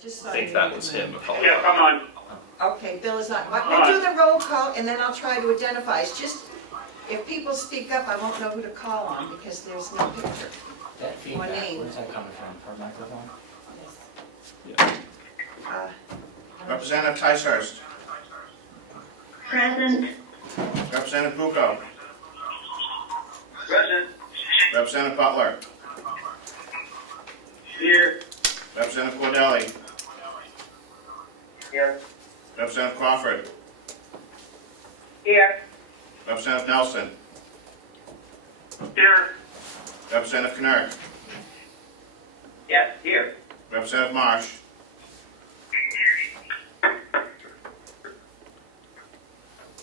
just saw I think you. that was him. Yeah, come on. Okay, Bill is on. We'll do the roll call and then I'll try to identify. It's just, if people speak up, I won't know who to call on because there's no picture. That feedback, name. where's that coming from? From microphone? Uh, Representative Ticehurst. Present. Representative Bucco. Present. Representative Butler. Here. Representative Cordelli. Here. Representative Crawford. Here. Representative Nelson. Here. Representative Knerk. Yes, here. Representative Marsh.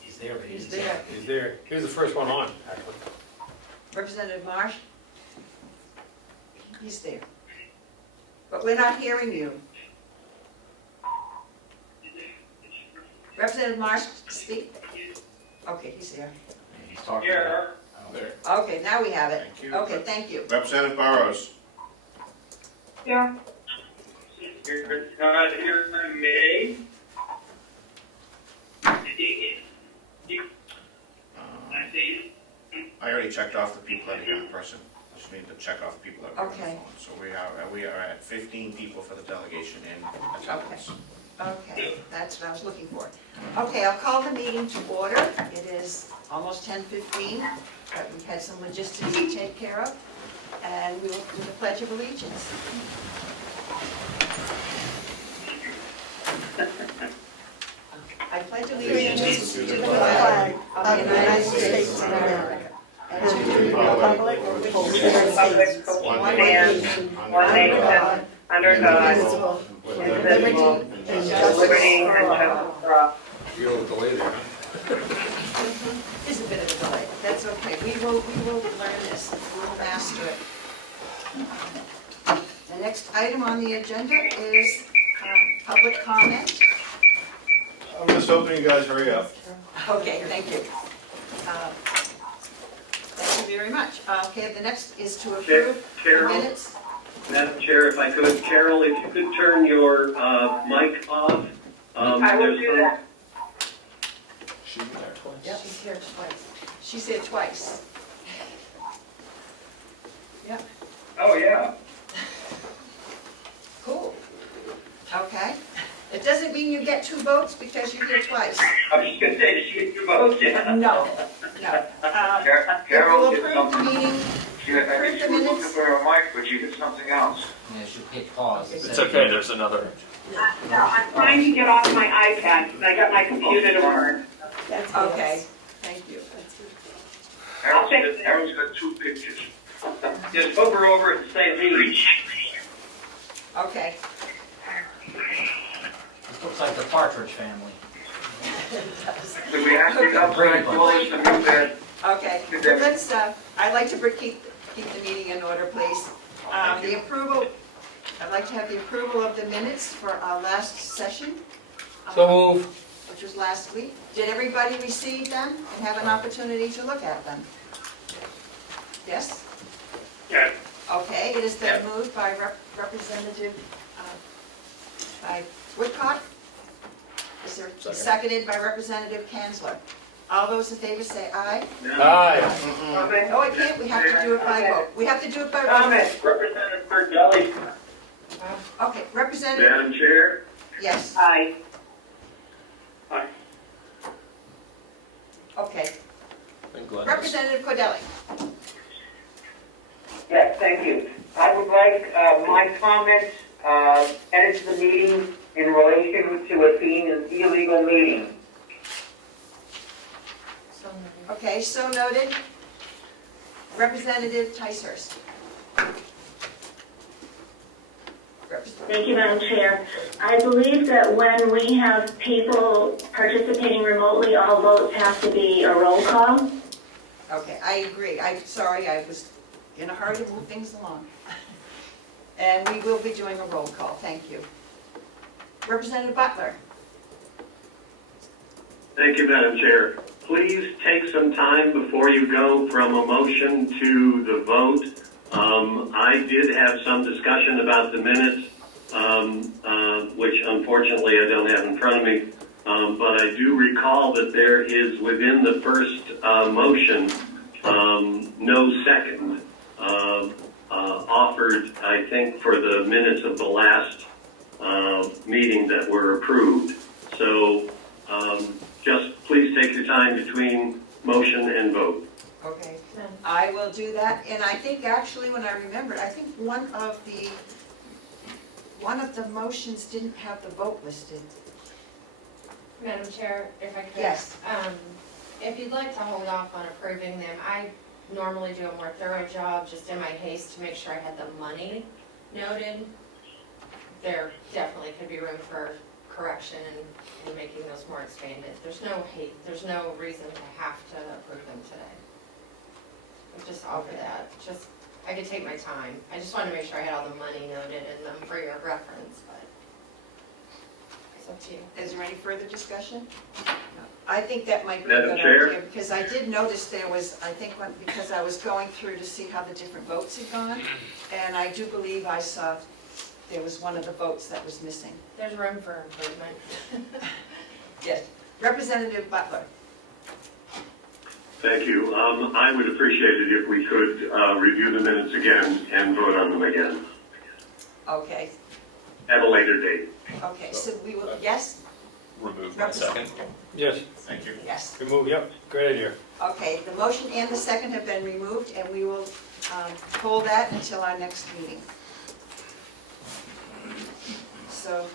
He's there, but He's there. He's there. He was the first one on, actually. Representative Marsh? He's there. But we're not hearing you. Representative Marsh, speak. Okay, he's there. He's talking Here. about. There. Okay, now we have it. Thank you. Okay, thank you. Representative Burrows. Here. You're not here in May. I already checked off the people that are here in person. I just need to check off the people that are on the Okay. phone. So we are at 15 people for the delegation in attendance. Okay, that's what I was looking for. Okay, I'll call the meeting to order. It is almost 10:15, but we've had some logistics to take care of, and we will do the Pledge of Allegiance. I pledge allegiance to the flag of the United States of America and to the republic for which it stands, one nation, God, under God, indivisible, with with liberty and justice liberty for and all. justice for all. You got a delay there, Is a bit of a delay, but that's okay. We will learn this, we'll master it. The next item on the agenda is public comment. I'm just hoping you guys hurry up. Okay, thank you. Thank you very much. Okay, the next is to approve the Carol, minutes. Madam Chair, if I could, Carol, if you could turn your mic off. I will do that. She's there twice. Yep, she's here twice. She's here twice. Yep, Oh, yeah. cool. Okay. It doesn't mean you get 2 votes because you're here twice. I was just gonna say, did she get your votes? Yeah. No, no. Carol, We'll get approve the something. meeting. I think she was looking for her mic, but she hit something else. Yeah, you should hit pause. It's okay, there's another. I'm trying to get off my iPad, because I got my computer to work. Okay, thank you. Aaron's got 2 pictures. Just hover over it and say leave. Okay. This looks like the Partridge Family. Do we have to outside close to move that? Okay, let's, I'd like to keep the meeting in order, please. The approval, I'd like to have the approval of the minutes for our last session. So move. Which was last week. Did everybody receive them and have an opportunity to look at them? Yes? Yes. Okay, it has been moved by Representative, by Woodcock. Is there, seconded by Representative Kanzler. All those in favor say aye. Aye. No, I can't, we have to do it by vote. We have to do it by vote. Comment, Representative Cordelli. Okay, Representative, Madam Chair, yes, Aye. okay. And Glenn. Representative Cordelli. Yes, thank you. I would like my comments added to the meeting in relation to it being an illegal meeting. Okay, so noted. Representative Ticehurst. Thank you, Madam Chair. I believe that when we have people participating remotely, all votes have to be a roll call. Okay, I agree. I'm sorry, I was in a hurry to move things along. And we will be doing a roll call, thank you. Representative Butler. thank you, Madam Chair. Please take some time before you go from a motion to the vote. I did have some discussion about the minutes which unfortunately I don't have in front of me, but I do recall that there is within the first motion, no second offered, I think, for the minutes of the last meeting that were approved. So just please take your time between motion and vote. Okay, I will do that, and I think actually when I remembered, I think one of the motions didn't have the vote listed. Madam Chair, if I could. Yes. If you'd like to hold off on approving them, I normally do a more thorough job just in my haste to make sure I had the money noted. There definitely could be room for correction and making those more expanded. There's no reason to have to approve them today. I'll just offer that, I could take my time. I just wanted to make sure I had all the money noted in them for your reference, but it's up to you. Is there any further discussion? No. I think that might be a Madam good Chair? idea, because I did notice there was, I think, because I was going through to see how the different votes had gone, and I do believe I saw there was one of the votes that was missing. There's room for improvement. Yes. Representative Butler. Thank you. I would appreciate it if we could review the minutes again and vote on them again Okay, at a later date. okay, so we will, yes? Remove my second. Yes, Thank you. Yes. remove, yep, great idea. Okay, the motion and the second have been removed, and we will hold that until our next meeting. So,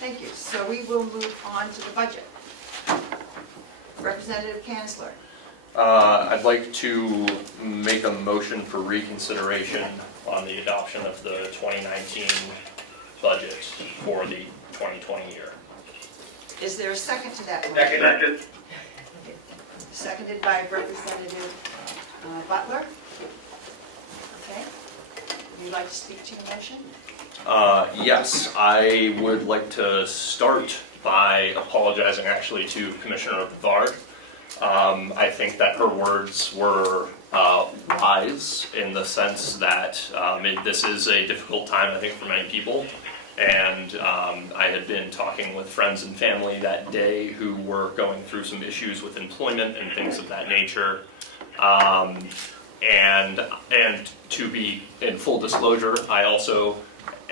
thank you. So we will move on to the budget. Representative Kanzler. I'd like to make a motion for reconsideration on the adoption of the 2019 budget for the 2020 year. Is there a second to that motion? Second. Seconded by Representative Butler. Okay. Would you like to speak to your motion? Yes, I would like to start by apologizing actually to Commissioner Bavard. I think that her words were wise in the sense that this is a difficult time, I think, for many people. And I had been talking with friends and family that day who were going through some issues with employment and things of that nature. And to be in full disclosure, I also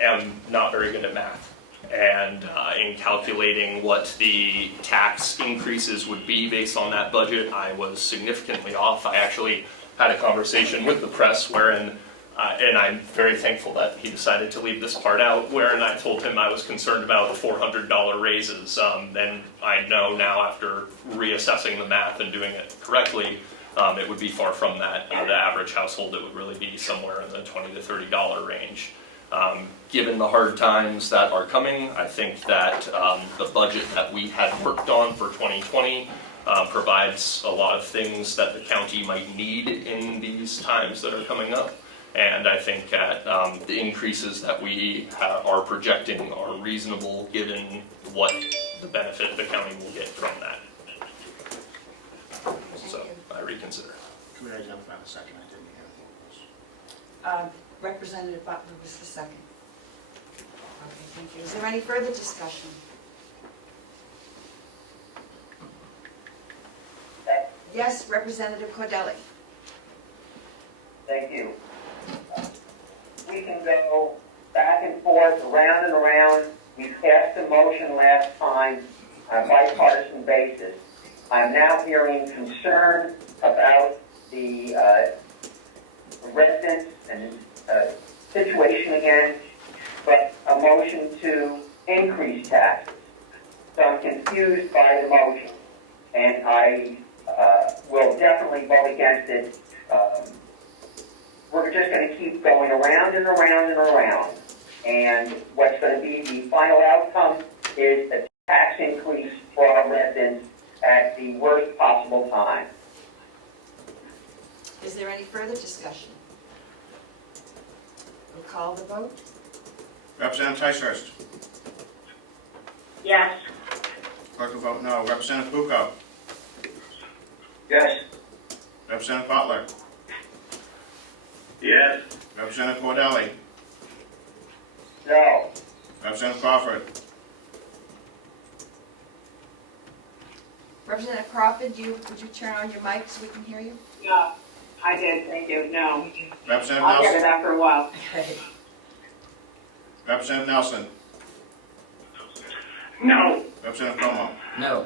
am not very good at math. And in calculating what the tax increases would be based on that budget, I was significantly off. I actually had a conversation with the press wherein, and I'm very thankful that he decided to leave this part out, wherein I told him I was concerned about the $400 raises. And I know now after reassessing the math and doing it correctly, it would be far from that. The average household, it would really be somewhere in the $20 to $30 range. Given the hard times that are coming, I think that the budget that we had worked on for 2020 provides a lot of things that the county might need in these times that are coming up. And I think that the increases that we are projecting are reasonable given what the benefit the county will get from that. So I reconsider. Can we identify the second? I didn't hear anything. Representative Butler was the second. Okay, thank you. Is there any further discussion? Yes, Representative Cordelli. Thank you. We can go back and forth, around and around. We passed a motion last time on a bipartisan basis. I'm now hearing concern about the residents and situation again, but a motion to increase taxes. So I'm confused by the motion, and I will definitely vote against it. We're just going to keep going around and around and around, and what's going to be the final outcome is a tax increase for our residents at the worst possible time. Is there any further discussion? We'll call the vote. Representative Ticehurst. Yes. Clerk will vote no. Representative Bucco. Yes. Representative Butler. Yes. Representative Cordelli. No. Representative Crawford. Representative Crawford, would you turn on your mic so we can hear you? No, I did, thank you, no. Representative I'll get it Nelson. after a while. Okay. Representative Nelson. No. Representative Comeau. No.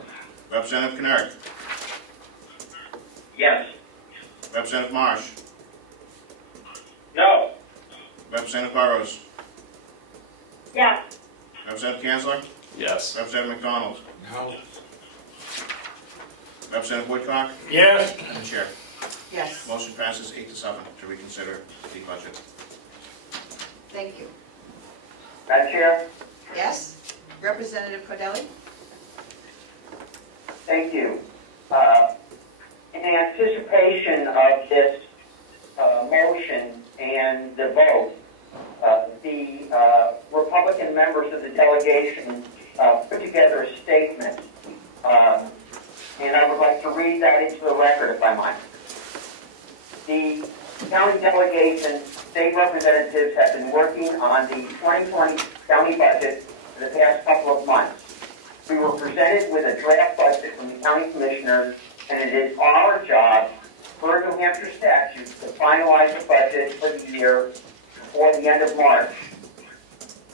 Representative Kennard. Yes. Representative Marsh. No. Representative Burrows. Yes. Representative Kanzler. Yes. Representative McDonald. No. Representative Woodcock. Yes. And the chair. Yes, Motion passes 8-7 to reconsider the budget. thank you. Madam Chair? Yes, Representative Cordelli? Thank you. In anticipation of this motion and the vote, the Republican members of the delegation put together a statement, and I would like to read that into the record if I might. The county delegation, state representatives have been working on the 2020 county budget for the past couple of months. We were presented with a draft budget from the county commissioners, and it is our job, per New Hampshire statute, to finalize the budget for the year before the end of March.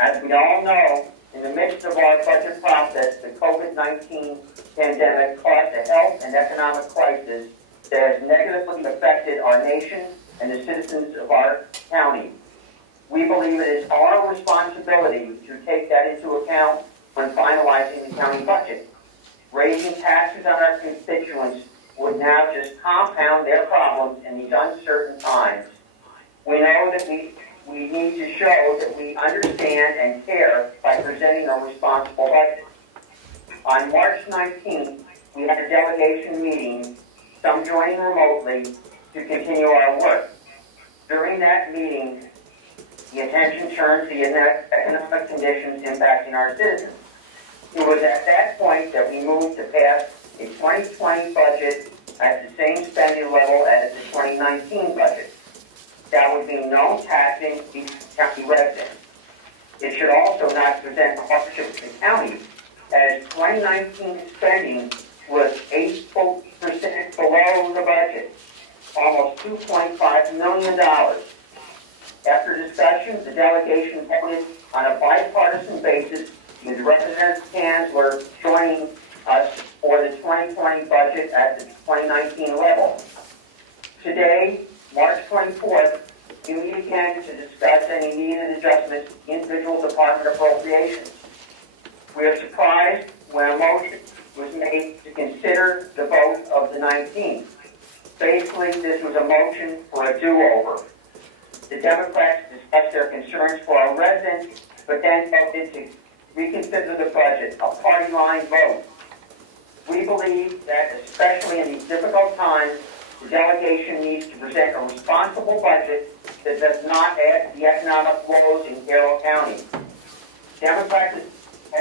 As we all know, in the midst of our budget process, the COVID-19 pandemic caused a health and economic crisis that has negatively affected our nation and the citizens of our county. We believe it is our responsibility to take that into account when finalizing the county budget. Raising taxes on our constituents would now just compound their problems in these uncertain times. We know that we need to show that we understand and care by presenting a responsible budget. On March 19th, we had a delegation meeting, some joining remotely, to continue our work. During that meeting, the attention turned to the economic conditions impacting our citizens. It was at that point that we moved to pass a 2020 budget at the same spending level as the 2019 budget. That would mean no taxing each county resident. It should also not present a hardship to the county, as 2019 spending was 8% below the budget, almost $2.5 million. After discussion, the delegation voted on a bipartisan basis, with Representative Kanzler joining us for the 2020 budget at the 2019 level. Today, March 24th, we meet again to discuss any needed adjustments to individual department appropriations. We are surprised when a motion was made to consider the vote of the 19th. Basically, this was a motion for a do-over. The Democrats discussed their concerns for our residents, but then voted to reconsider the budget, a party line vote. We believe that, especially in these difficult times, the delegation needs to present a responsible budget that does not add to the economic woes in Carroll County. Democrats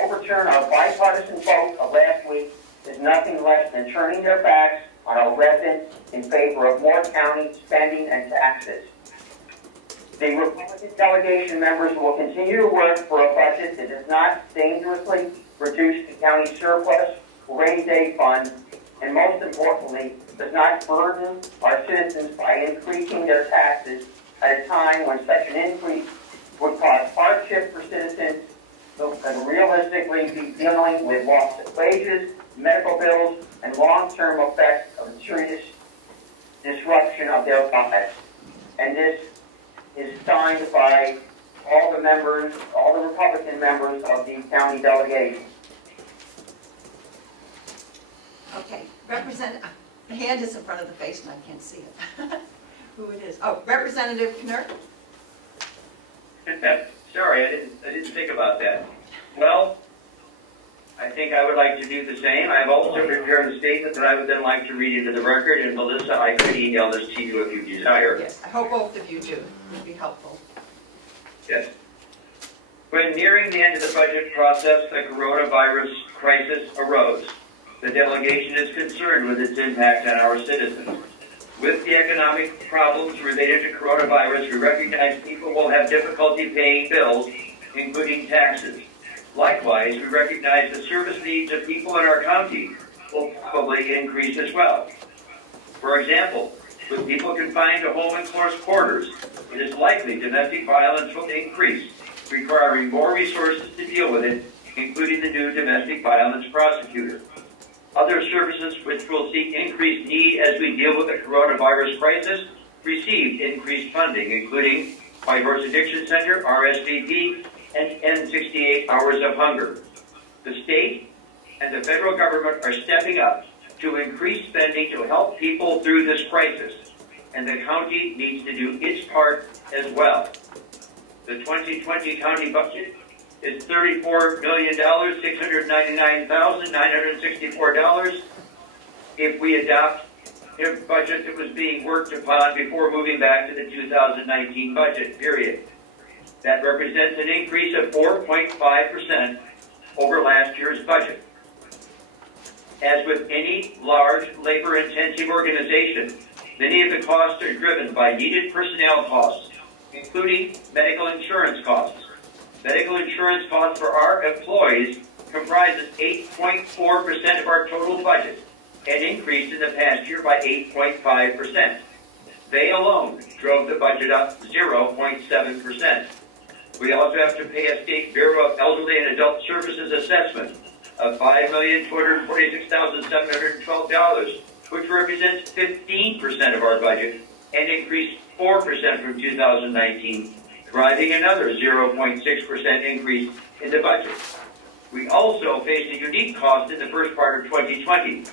overturn our bipartisan vote of last week is nothing less than turning their backs on our residents in favor of more county spending and taxes. The Republican delegation members will continue to work for a budget that does not dangerously reduce the county surplus or rainy day fund, and most importantly, does not burden our citizens by increasing their taxes at a time when such an increase would cause hardship for citizens who can realistically be dealing with loss of wages, medical bills, and long-term effects of serious disruption of their lives. And this is signed by all the members, all the Republican members of the county delegation. Okay, the hand is in front of the face and I can't see it. Who it is? Oh, Representative Knerr? Sorry, I didn't think about that. Well, I think I would like to do the same. I've also prepared a statement that I would then like to read into the record, and Melissa, I could email this to you if you desire. Yes, I hope both of you do. It would be helpful. Yes. When nearing the end of the budget process, the coronavirus crisis arose. The delegation is concerned with its impact on our citizens. With the economic problems related to coronavirus, we recognize people will have difficulty paying bills, including taxes. Likewise, we recognize the service needs of people in our county will probably increase as well. For example, with people confined to home and close quarters, it is likely domestic violence will increase, requiring more resources to deal with it, including the new domestic violence prosecutor. Other services which will see increased need as we deal with the coronavirus crisis received increased funding, including Bipartisan Addiction Center, RSVP, and end 68 Hours of Hunger. The state and the federal government are stepping up to increase spending to help people through this crisis, and the county needs to do its part as well. The 2020 county budget is $34,699,964 if we adopt a budget that was being worked upon before moving back to the 2019 budget period. That represents an increase of 4.5% over last year's budget. As with any large labor-intensive organization, many of the costs are driven by needed personnel costs, including medical insurance costs. Medical insurance costs for our employees comprises 8.4% of our total budget, an increase in the past year by 8.5%. They alone drove the budget up 0.7%. We also have to pay a State Bureau of Elderly and Adult Services assessment of $5,246,712, which represents 15% of our budget and increased 4% from 2019, driving another 0.6% increase in the budget. We also faced a unique cost in the first part of 2020.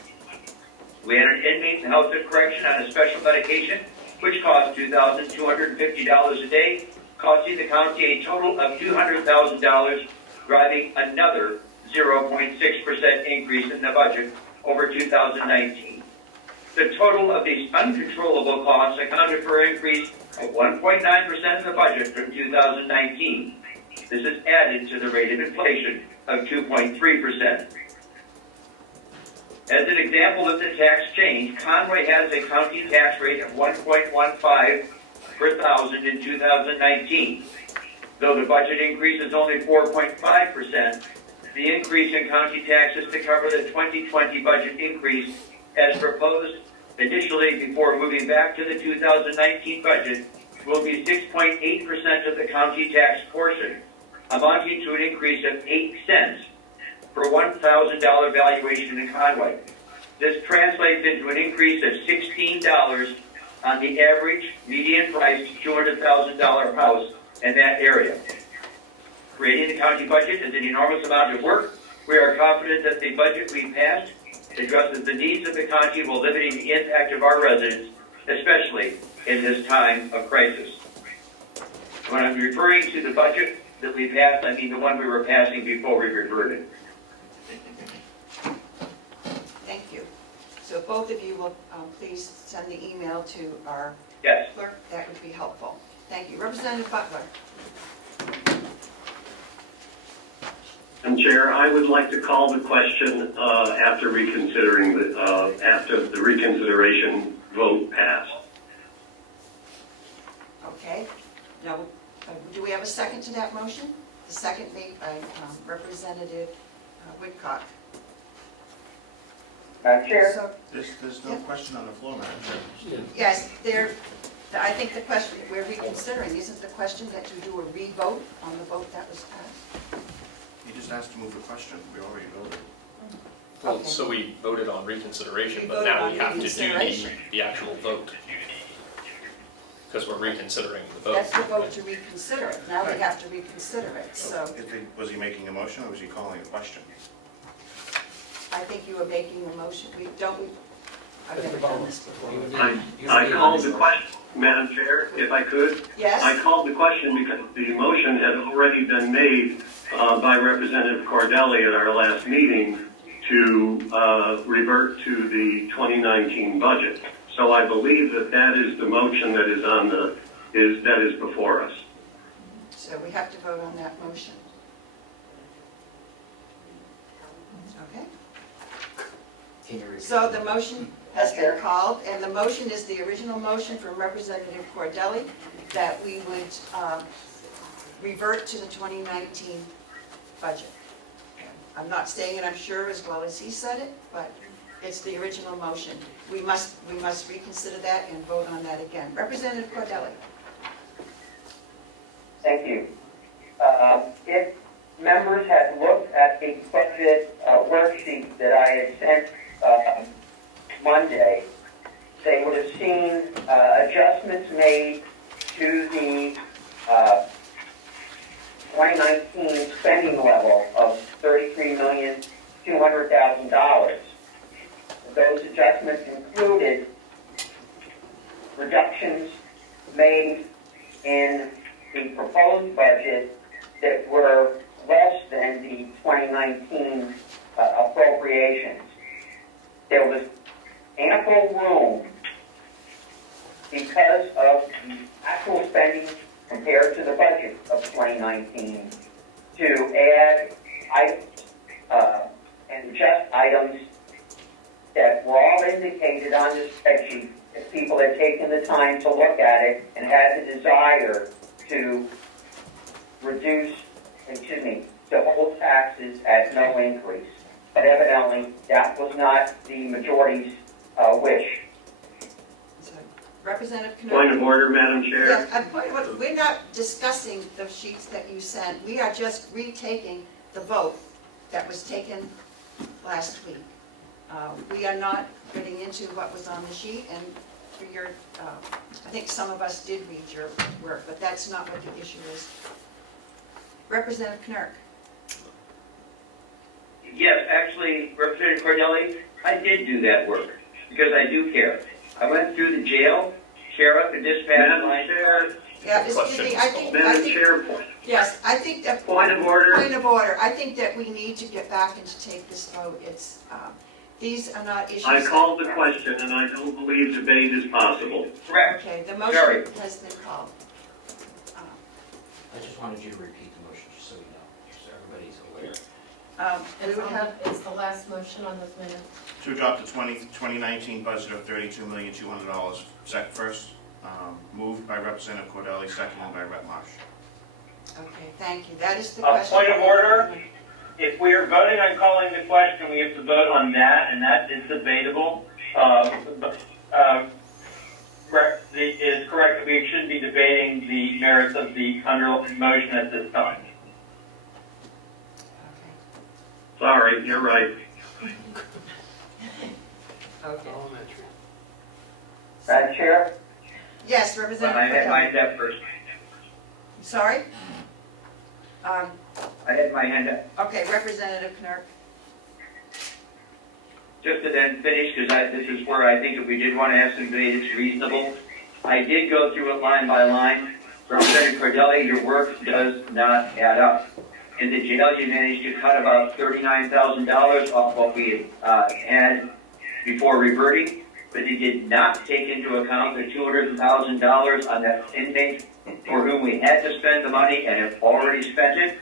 We had an inmate in the House of Correction on a special medication, which cost $2,250 a day, costing the county a total of $200,000, driving another 0.6% increase in the budget over 2019. The total of these uncontrollable costs accounted for an increase of 1.9% of the budget from 2019. This is added to the rate of inflation of 2.3%. As an example of the tax change, Conway has a county tax rate of 1.15 per thousand in 2019. Though the budget increase is only 4.5%, the increase in county taxes to cover the 2020 budget increase as proposed initially before moving back to the 2019 budget will be 6.8% of the county tax portion, amounting to an increase of 8 cents per $1,000 valuation in Conway. This translates into an increase of $16 on the average median priced $200,000 house in that area. Creating the county budget is an enormous amount of work. We are confident that the budget we passed addresses the needs of the county while limiting the impact of our residents, especially in this time of crisis. When I'm referring to the budget that we passed, I mean the one we were passing before we reverted. Thank you. So both of you will please send the email to our Yes. clerk. That would be helpful. Thank you. Representative Butler. Madam Chair, I would like to call the question after reconsidering after the reconsideration vote passed. Okay. Now, do we have a second to that motion? The second made by Representative Whitcock. Chair, So, There's no Yeah. question on the floor, Madam Chair. yes, I think the question we're reconsidering, isn't the question that you do a re-vote on the vote that was passed? You just asked to move the question. We already voted. Well, Okay. so we voted on reconsideration, We but voted now on we have to do reconsideration. the actual vote. Because we're reconsidering the vote. That's the vote to reconsider it. Now we Right. have to reconsider it, so Was he making a motion or was he calling a question? I think you were making a motion. I've never done this before. I called the question, Madam Chair, if I could. Yes? I called the question because the motion had already been made by Representative Cordelli at our last meeting to revert to the 2019 budget. So I believe that is the motion that is before us. So we have to vote on that motion. Okay? So the motion has been called, and the motion is the original motion from Representative Cordelli that we would revert to the 2019 budget. I'm not saying it, I'm sure, as well as he said it, but it's the original motion. We must reconsider that and vote on that again. Representative Cordelli. Thank you. If members had looked at the budget worksheet that I had sent Monday, they would have seen adjustments made to the 2019 spending level of $33,200,000. Those adjustments included reductions made in the proposed budget that were less than the 2019 appropriations. There was ample room because of the actual spending compared to the budget of 2019 to add items and adjust items that were all indicated on the spreadsheet if people had taken the time to look at it and had the desire to to hold taxes at no increase. But evidently, that was not the majority's wish. Representative Canoia. Point of order, Madam Chair. Yes, we're not discussing the sheets that you sent. We are just retaking the vote that was taken last week. We are not getting into what was on the sheet, and for your, I think some of us did read your work, but that's not what the issue is. Representative Knirk. Yes, actually, Representative Cordelli, I did do that work because I do care. I went through the jail, sheriff, and dispatch Madam line. Chair, Yeah, excuse me, I think, Madam Chair, yes, I think that. Point of order. Point of order. I think that we need to get back and to take this vote. It's, these are not issues. I called the question and I don't believe debate is possible. Correct. Okay, the Sorry. motion has been called. I just wanted you to repeat the motion, just so you know, so everybody's aware. We would have, It's the last motion on this minute. To adopt the 2019 budget of $32,200,000, first, moved by Representative Cordelli, seconded by Rep. Marsh. okay, thank you. That is the A question. point of order. If we are voting on calling the question, we have to vote on that, and that is debatable. It is correct that we should be debating the merits of the underlying motion at this time. Okay. Sorry, you're right. Okay. Madam Chair? Yes, But Representative I had my Cordelli. hand up first. Sorry? I had my hand up. Okay, Representative Knirk. Just to then finish, because this is where I think if we did want to have some debate, it's reasonable. I did go through it line by line. Representative Cordelli, your work does not add up. In the jail, you managed to cut about $39,000 off what we had before reverting, but you did not take into account the $200,000 on that inmate for whom we had to spend the money and have already spent it.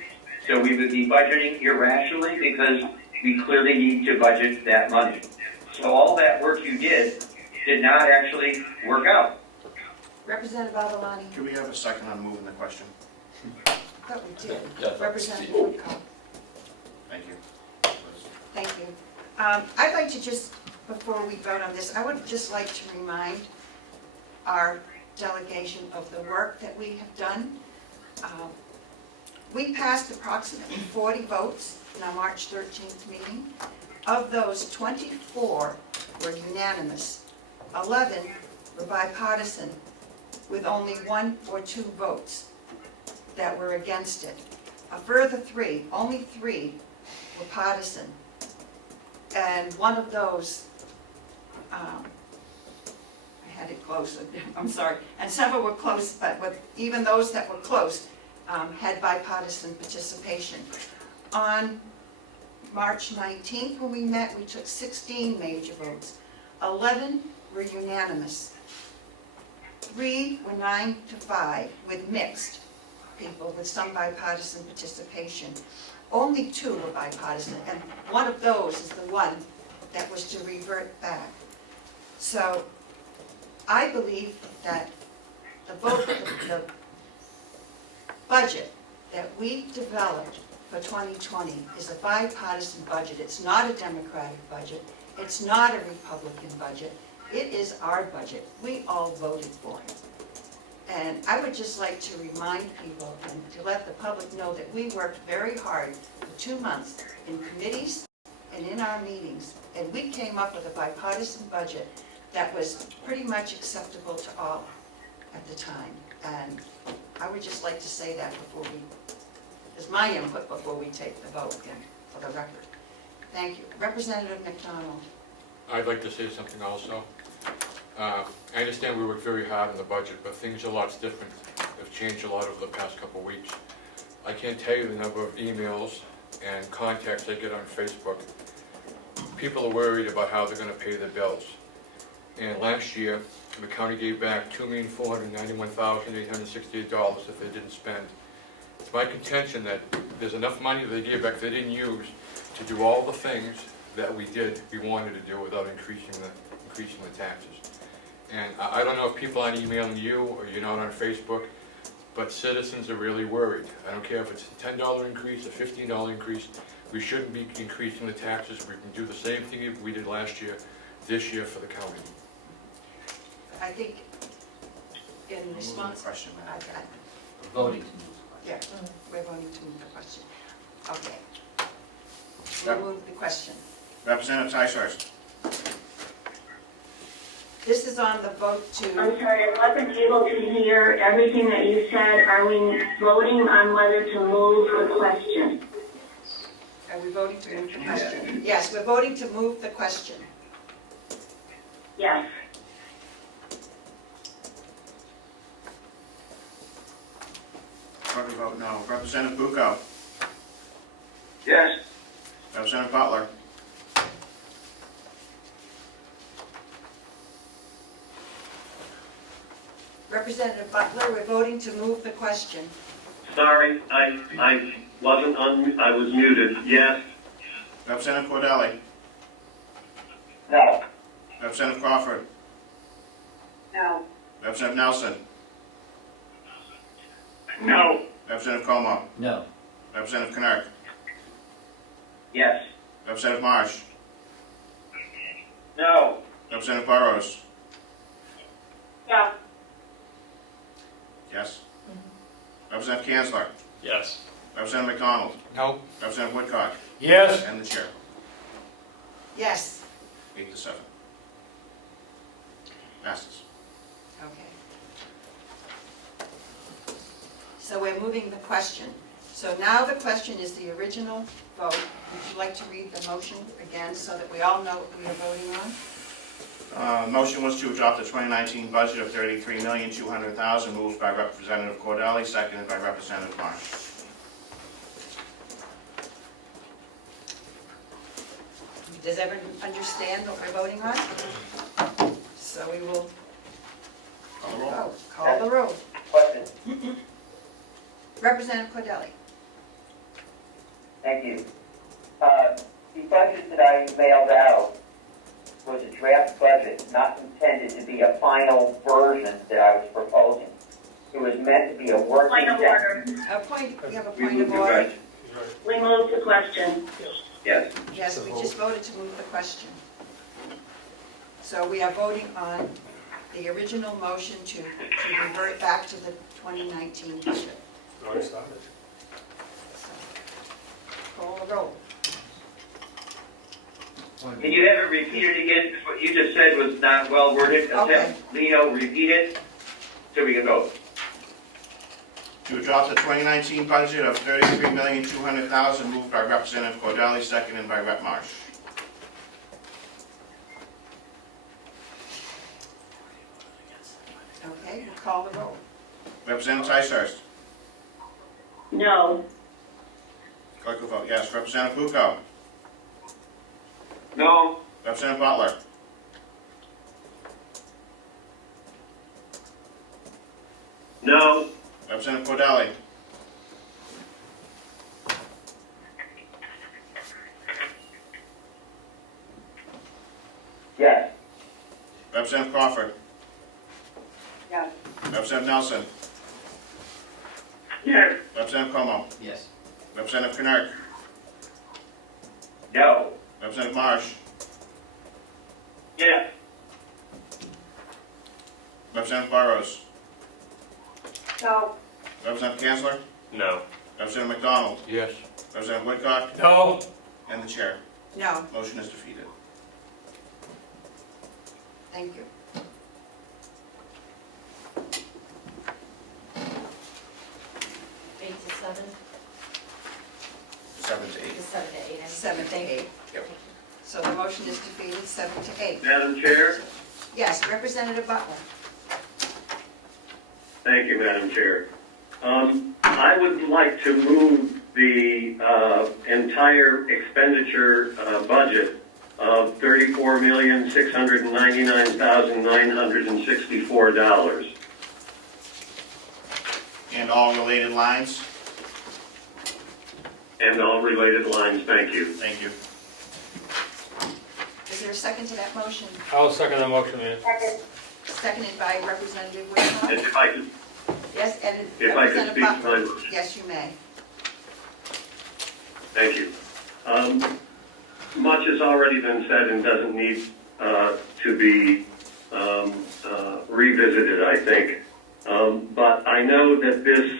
So we would be budgeting irrationally because we clearly need to budget that money. So all that work you did not actually work out. Representative Avalani. Can we have a second on moving the question? I thought we did. Yeah, Representative Steve. Woodcock. Thank you. Thank you. I'd like to just, before we vote on this, I would just like to remind our delegation of the work that we have done. We passed approximately 40 votes in our March 13th meeting. Of those, 24 were unanimous, 11 were bipartisan, with only 1 or 2 votes that were against it. A further 3, only 3 were partisan. And one of those, I had it close, I'm sorry, and several were close, but even those that were close had bipartisan participation. On March 19th, when we met, we took 16 major votes. 11 were unanimous. 3 were 9-5, with mixed people, with some bipartisan participation. Only 2 were bipartisan, and one of those is the one that was to revert back. So I believe that the budget that we developed for 2020 is a bipartisan budget. It's not a Democratic budget. It's not a Republican budget. It is our budget. We all voted for it. And I would just like to remind people and to let the public know that we worked very hard for 2 months in committees and in our meetings, and we came up with a bipartisan budget that was pretty much acceptable to all at the time. And I would just like to say that as my input before we take the vote again, for the record. Thank you. Representative McDonald. I'd like to say something also. I understand we worked very hard on the budget, but things are lots different. They've changed a lot over the past couple of weeks. I can't tell you the number of emails and contacts I get on Facebook. People are worried about how they're going to pay their bills. And last year, the county gave back $2,491,868 if they didn't spend. It's my contention that there's enough money they gave back they didn't use to do all the things that we wanted to do without increasing the taxes. And I don't know if people aren't emailing you or you're not on Facebook, but citizens are really worried. I don't care if it's a $10 increase, a $15 increase. We shouldn't be increasing the taxes. We can do the same thing we did last year, this year for the county. I think in response... Question. Voting to move the question. Yeah, we're voting to move the question. Okay. We'll move the question. Representative Ticehurst. This is on the vote to... I'm sorry, I wasn't able to hear everything that you said. Are we voting on whether to move the question? Are we voting to move the question? Yes, we're voting to move the question. Yes. Clerk will vote no. Representative Bucco. Yes. Representative Butler. Representative Butler, we're voting to move the question. Sorry, I wasn't I was muted. Yes. Representative Cordelli. No. Representative Crawford. No. Representative Nelson. No. Representative Comeau. No. Representative Knerk. Yes. Representative Marsh. No. Representative Burrows. Yeah. Yes. Representative Kanzler. Yes. Representative McDonald. No. Representative Woodcock. Yes. And the chair. Yes. 8-7. Passes. Okay. So we're moving the question. So now the question is the original vote. Would you like to read the motion again so that we all know what we are voting on? Motion was to adopt the 2019 budget of $33,200,000, moved by Representative Cordelli, seconded by Representative Marsh. Does everyone understand what we're voting on? So we will Call the roll. vote. Call the roll. Question. Representative Cordelli. Thank you. The budget that I mailed out was a draft budget, not intended to be a final version that I was proposing. It was meant to be a working... Point of order. We have a We point moved of the order. question. We moved the question. Yes. Yes, we just voted to move the question. So we are voting on the original motion to revert back to the 2019 budget. Already started. Call the roll. Can you have it repeated again? What you just said was not well worded. Okay. Leo, repeat it so we can vote. To adopt the 2019 budget of $33,200,000, moved by Representative Cordelli, seconded by Rep. Marsh. Okay, we'll call the roll. Representative Ticehurst. No. Clerk will vote yes. Representative Bucco. No. Representative Butler. No. Representative Cordelli. Yes. Representative Crawford. Yes. Representative Nelson. Yes. Representative Comeau. Yes. Representative Knerk. No. Representative Marsh. Yes. Representative Burrows. No. Representative Kansler. No. Representative McDonald. Yes. Representative Woodcock. No. And the chair. No, Motion is defeated. thank you. Eight to seven, 7 to 8. to 7 to 8. 7 to 8. Yep. So the motion is defeated, 7 to 8. Madam Chair? Yes, Representative Butler. Thank you, Madam Chair. I would like to move the entire expenditure budget of $34,699,964. And all related lines. And all related lines, thank you. Thank you. Is there a second to that motion? I'll second the motion, man. Second. Seconded by Representative Woodcock. And if I could, Yes, and if I could Representative speak to Butler. my motion. Yes, you may. Thank you. Much has already been said and doesn't need to be revisited, I think. But I know that this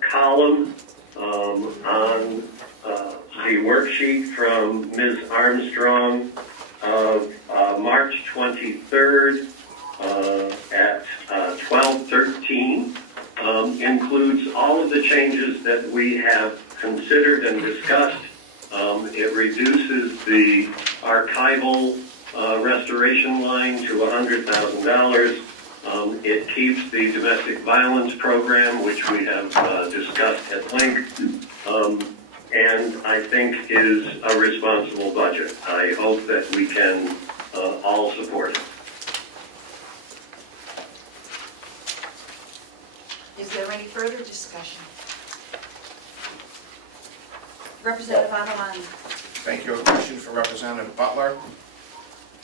column on the worksheet from Ms. Armstrong of March 23rd at 12:13 includes all of the changes that we have considered and discussed. It reduces the archival restoration line to $100,000. It keeps the domestic violence program, which we have discussed at length, and I think is a responsible budget. I hope that we can all support it. Is there any further discussion? Representative Adelante. Thank you. A question for Representative Butler.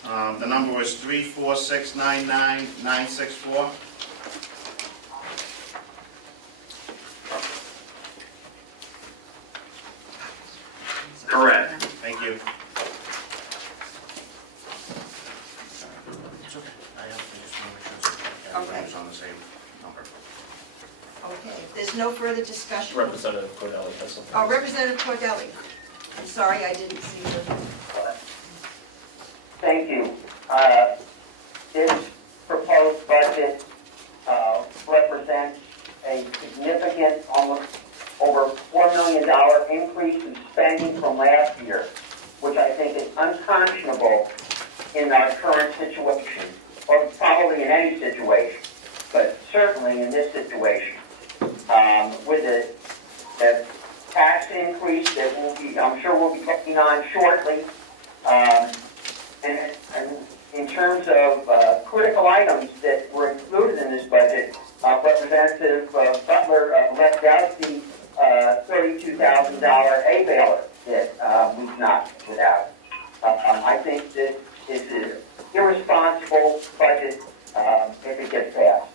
The number was 34699,964. Correct. Thank you. It's okay. I just want to make sure everybody's on the same number. Okay, if there's no further discussion. Representative Cordelli has something. Oh, Representative Cordelli. I'm sorry, I didn't see you. Thank you. This proposed budget represents a significant, almost over $4 million increase in spending from last year, which I think is unconscionable in our current situation, or probably in any situation, but certainly in this situation. With the tax increase that I'm sure we'll be looking on shortly, and in terms of critical items that were included in this budget, Representative Butler left out the $32,000 hay baler that we've not without. I think that it's an irresponsible budget if it gets passed.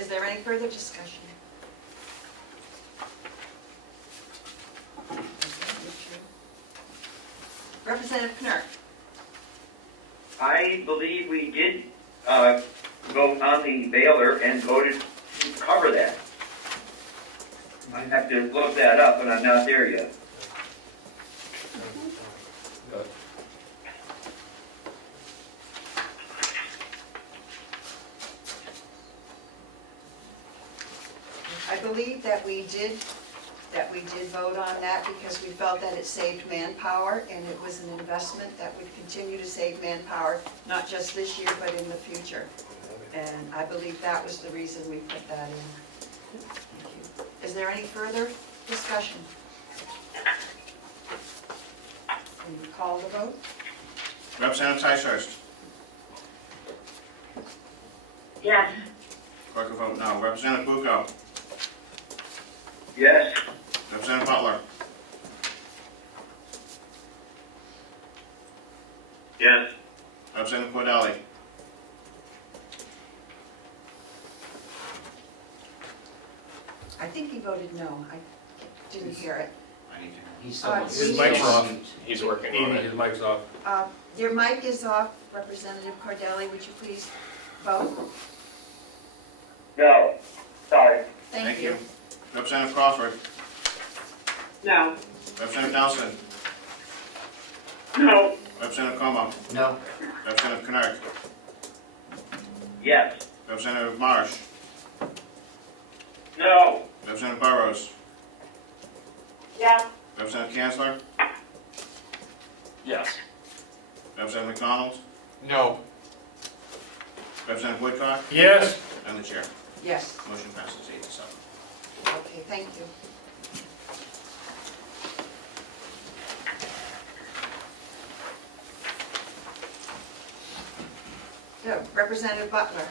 Is there any further discussion? Representative Knerk. I believe we did vote on the baler and voted to cover that. I have to look that up, but I'm not there yet. I believe that we did vote on that because we felt that it saved manpower and it was an investment that would continue to save manpower, not just this year, but in the future. And I believe that was the reason we put that in. Thank you. Is there any further discussion? Can you call the vote? Representative Ticehurst. Yes. Clerk will vote no. Representative Bucco. Yes. Representative Butler. Yes. Representative Cordelli. I think he voted no, I didn't hear it. I need to. He's still. His mic's off. He's working on it. His mic's off. Your mic is off, Representative Cordelli, would you please vote? No, sorry. Thank you. Representative Crawford. No. Representative Nelson. No. Representative Comeau. No. Representative Knerk. Yes. Representative Marsh. No. Representative Burrows. Yeah. Representative Kanzler. Yes. Representative McDonald. No. Representative Woodcock. Yes. And the chair. Yes, Motion passes 8-7. okay, thank you. So, Representative Butler.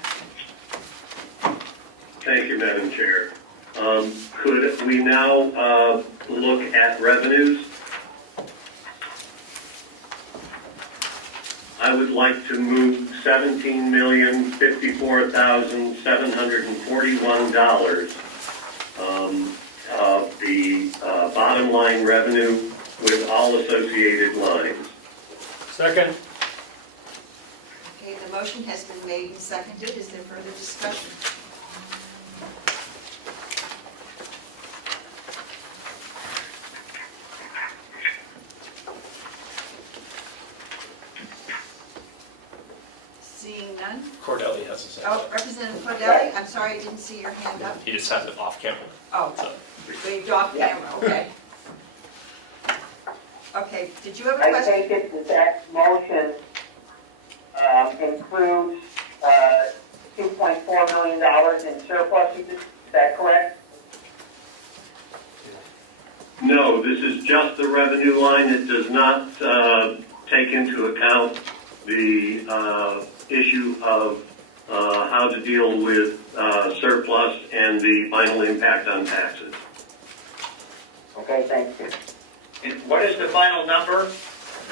Thank you, Madam Chair. Could we now look at revenues? I would like to move $17,054,741 of the bottom line revenue with all associated lines. Second. Okay, the motion has been made and seconded. Is there further discussion? Seeing none? Cordelli has a second. Oh, Representative Cordelli, I'm sorry, I didn't see your hand up. He just has it off camera. Oh, So, waved off camera, okay. Okay, did you have a I question? take it that motion includes $2.4 million in surplus, is that correct? No, this is just the revenue line. It does not take into account the issue of how to deal with surplus and the final impact on taxes. Okay, thank you. And what is the final number?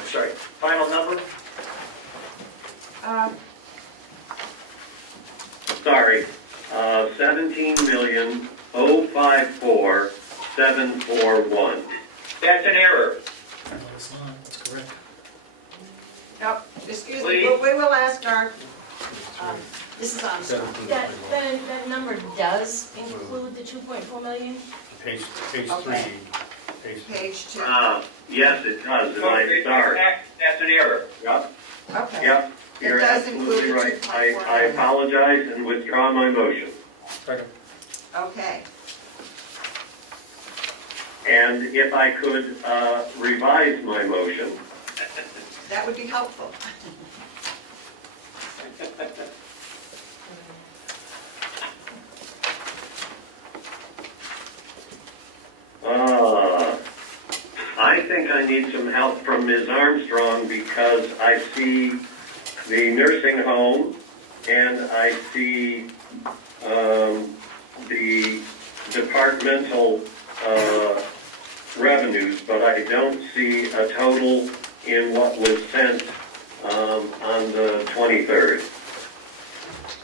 Sorry, final number? Sorry, 17,054,741. That's an error. No, excuse me, Please. we will ask our, Mrs. Armstrong. That number does include the 2.4 million? Page Okay. 3. Page 2. Yes, it does, and I'm sorry. That's an error. Yep, Okay. yep, It you're does include absolutely the right. 2.4 I million. apologize and withdraw my motion. Second. Okay, And if I could revise my motion, that would be helpful. I think I need some help from Ms. Armstrong because I see the nursing home and I see the departmental revenues, but I don't see a total in what was sent on the 23rd.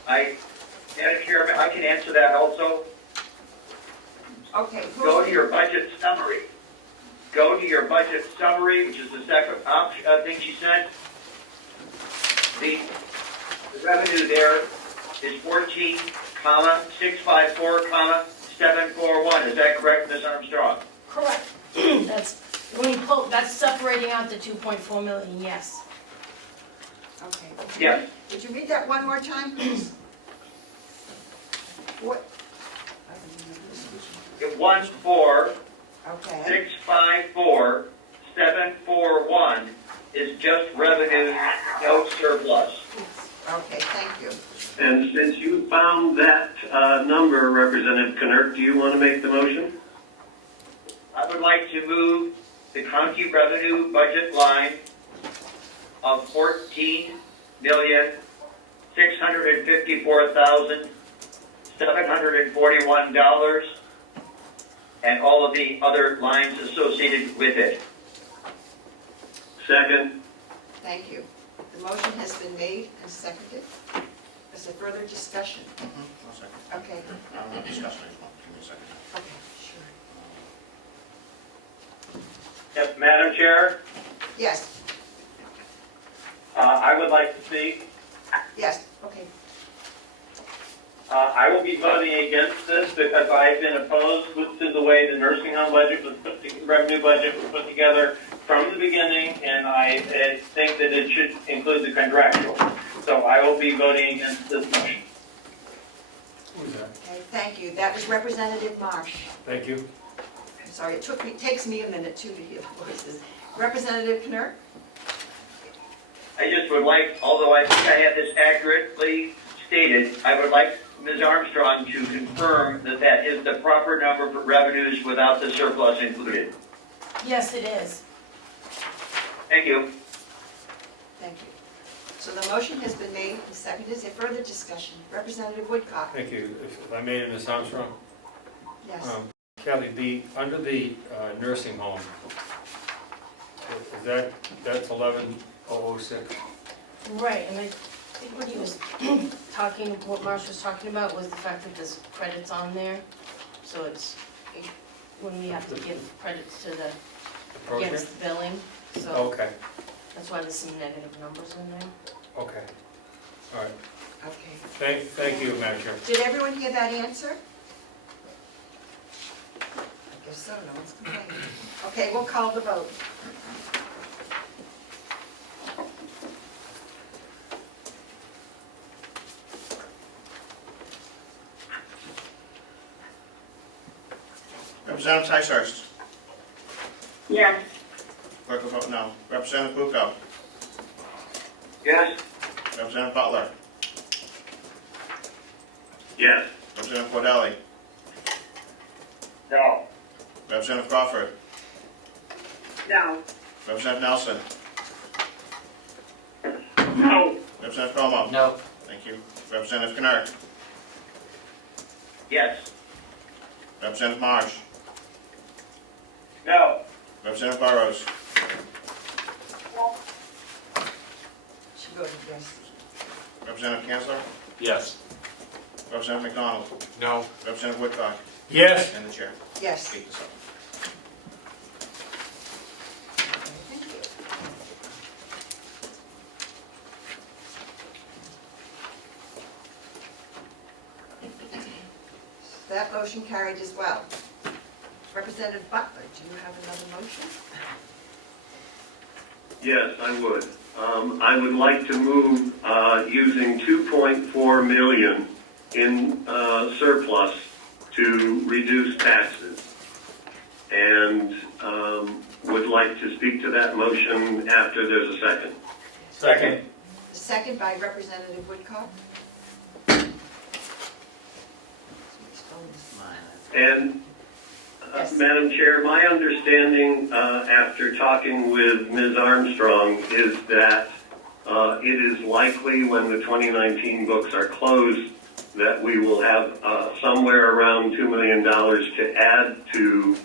Madam Chairman, I can answer that also. Okay. Go to your budget summary. Go to your budget summary, which is the second thing she sent. The revenue there is 14,654,741. Is that correct, Ms. Armstrong? Correct. That's separating out the 2.4 million, yes. Okay. Yes. Would you read that one more time, please? What? It 1,4,654,741 is just revenue, no surplus. Okay, thank you. And since you found that number, Representative Knerk, do you want to make the motion? I would like to move the county revenue budget line of $14,654,741 and all of the other lines associated with it. Second. Thank you. The motion has been made and seconded. Is there further discussion? One second. Okay, Discussion, give me a second. Yep, Madam Chair, Yes, I would like to speak. yes, okay. I will be voting against this because I've been opposed to the way the nursing home budget was put, revenue budget was put together from the beginning, and I think that it should include the contractual. So I will be voting against this motion. Who's that? Okay, thank you. That was Representative Marsh. Thank you. I'm sorry, takes me a minute too to hear voices. Representative Knirk? I just would like, although I think I have this accurately stated, I would like Ms. Armstrong to confirm that that is the proper number for revenues without the surplus included. Yes, it is. Thank you. Thank you. So the motion has been made and seconded. Is there further discussion? Representative Woodcock? Thank you. If I may, Ms. Armstrong. Yes. Kelly, under the nursing home, is that's 11006? Right, and I think what he was talking, what Marsh was talking about was the fact that there's credits on there. So it's, when we have to give credits to the, Program? against the billing. So Okay, that's why there's some negative numbers in there. okay. All right. Okay. Thank you, Madam Chair. Did everyone hear that answer? I guess so, no one's complaining. Okay, we'll call the vote. Representative Ticehurst. Yes. Clerk will vote no. Representative Bucco. Yes? Representative Butler. Yes. Representative Cordelli. No. Representative Crawford. No. Representative Nelson. No. Representative Comeau. No. Thank you. Representative Knirk. Yes. Representative Marsh. No. Representative Burrows. She voted yes. Representative Kanzler. Yes. Representative McDonald. No. Representative Woodcock. Yes. And the chair. Yes. 8 to 7. Thank you. That motion carried as well. Representative Butler, do you have another motion? Yes, I would. I would like to move using 2.4 million in surplus to reduce taxes. And would like to speak to that motion after there's a second. Second. The second by Representative Woodcock. And Yes. Madam Chair, my understanding after talking with Ms. Armstrong is that it is likely when the 2019 books are closed that we will have somewhere around $2 million to add to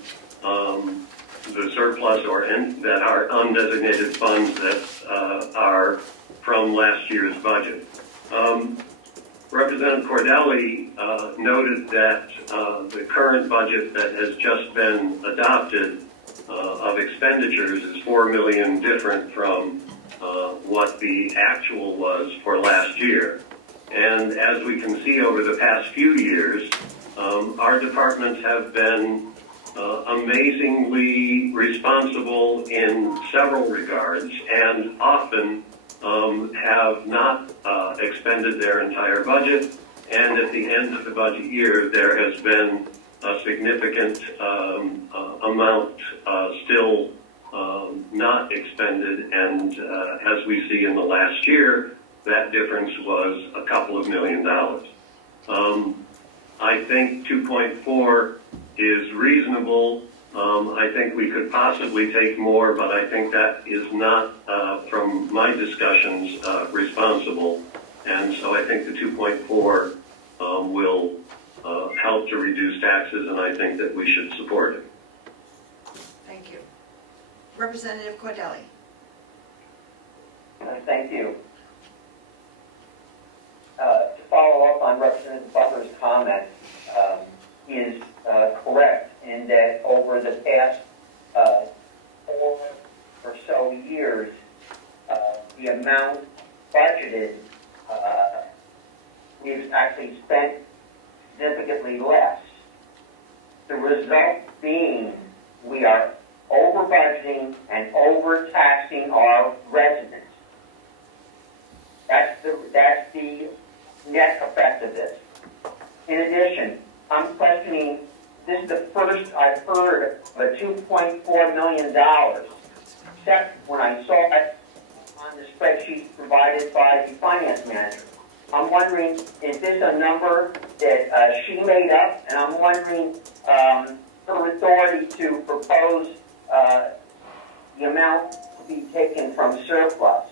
the surplus or that are undesignated funds that are from last year's budget. Representative Cordelli noted that the current budget that has just been adopted of expenditures is $4 million different from what the actual was for last year. And as we can see over the past few years, our departments have been amazingly responsible in several regards and often have not expended their entire budget, and at the end of the budget year, there has been a significant amount still not expended, and as we see in the last year, that difference was a couple of $1 million. I think 2.4 is reasonable. I think we could possibly take more, but I think that is not, from my discussions, responsible. And so I think the 2.4 will help to reduce taxes, and I think that we should support it. Thank you. Representative Cordelli. Thank you. To follow up on Representative Butler's comment, he is correct in that over the past 4 result being we are over budgeting and overtaxing our residents. That's the net effect of this. In addition, I'm questioning, this is the first I've heard of a $2.4 million, except when I saw it on the spreadsheet provided by the finance manager. I'm wondering, is this a number that she made up? And I'm wondering her authority to propose the amount to be taken from surplus.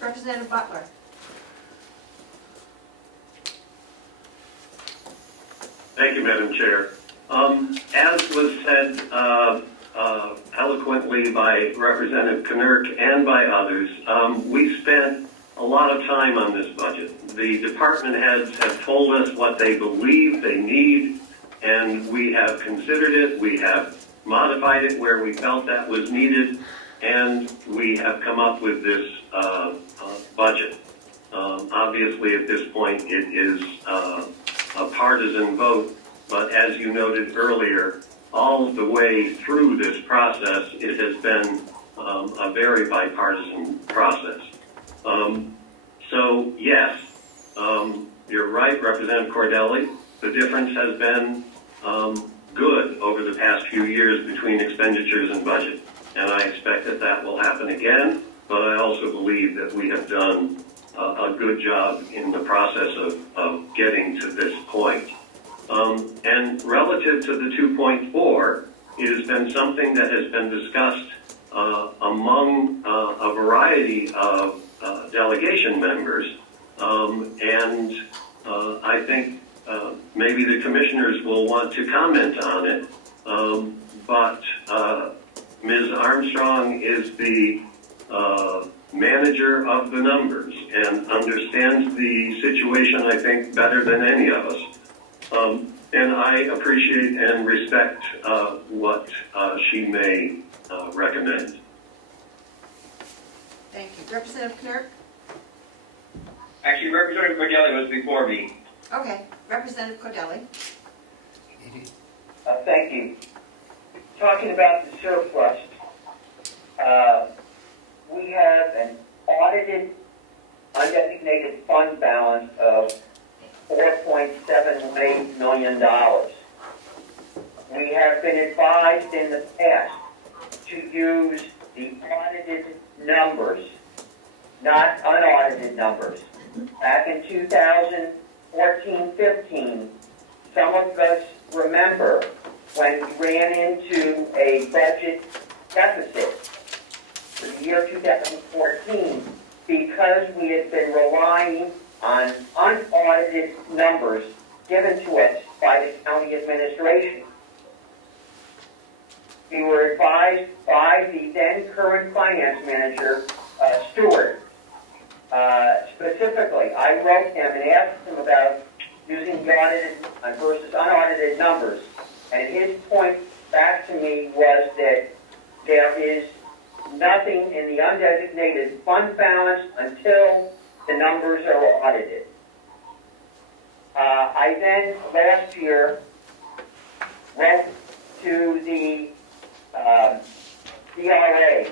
Representative Butler. Thank you, Madam Chair. As was said eloquently by Representative Knirk and by others, we spent a lot of time on this budget. The department heads have told us what they believe they need, and we have considered it. We have modified it where we felt that was needed, and we have come up with this budget. Obviously, at this point, it is a partisan vote, but as you noted earlier, all the way through this process, it has been a very bipartisan process. So yes, you're right, Representative Cordelli. The difference has been good over the past few years between expenditures and budget, and I expect that that will happen again, but I also believe that we have done a good job in the process of getting to this point. And relative to the 2.4, it has been something that has been discussed among a variety of delegation members, and I think maybe the commissioners will want to comment on it, but Ms. Armstrong is the manager of the numbers and understands the situation, I think, better than any of us. And I appreciate and respect what she may recommend. Thank you. Representative Knirk? Actually, Representative Cordelli was before me. Okay. Representative Cordelli? Thank you. Talking about the surplus, we have an audited undesignated fund balance of $4.78 million. We have been advised in the past to use the audited numbers, not unaudited numbers. Back in 2014-15, some of us remember when we ran into a budget deficit for the year 2014 because we had been relying on unaudited numbers given to us by the county administration. We were advised by the then current finance manager, Stewart. Specifically, I wrote him and asked him about using the audited versus unaudited numbers. And his point back to me was that there is nothing in the undesignated fund balance until the numbers are audited. I then, last year, went to the DRA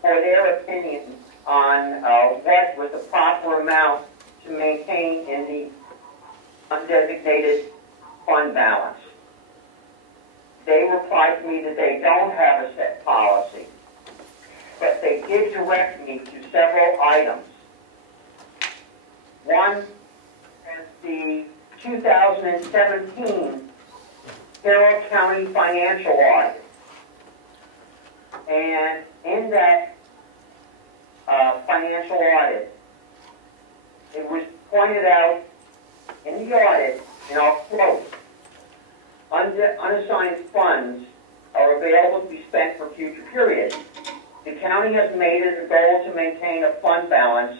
for their opinion on what was the proper amount to maintain in the undesignated fund balance. They replied to me that they don't have a set policy, but they did direct me to several items. One is the 2017 Carroll County financial audit. And in that financial audit, it was pointed out in the audit, and I'll quote, unassigned funds are available to be spent for future periods. The county has made it a goal to maintain a fund balance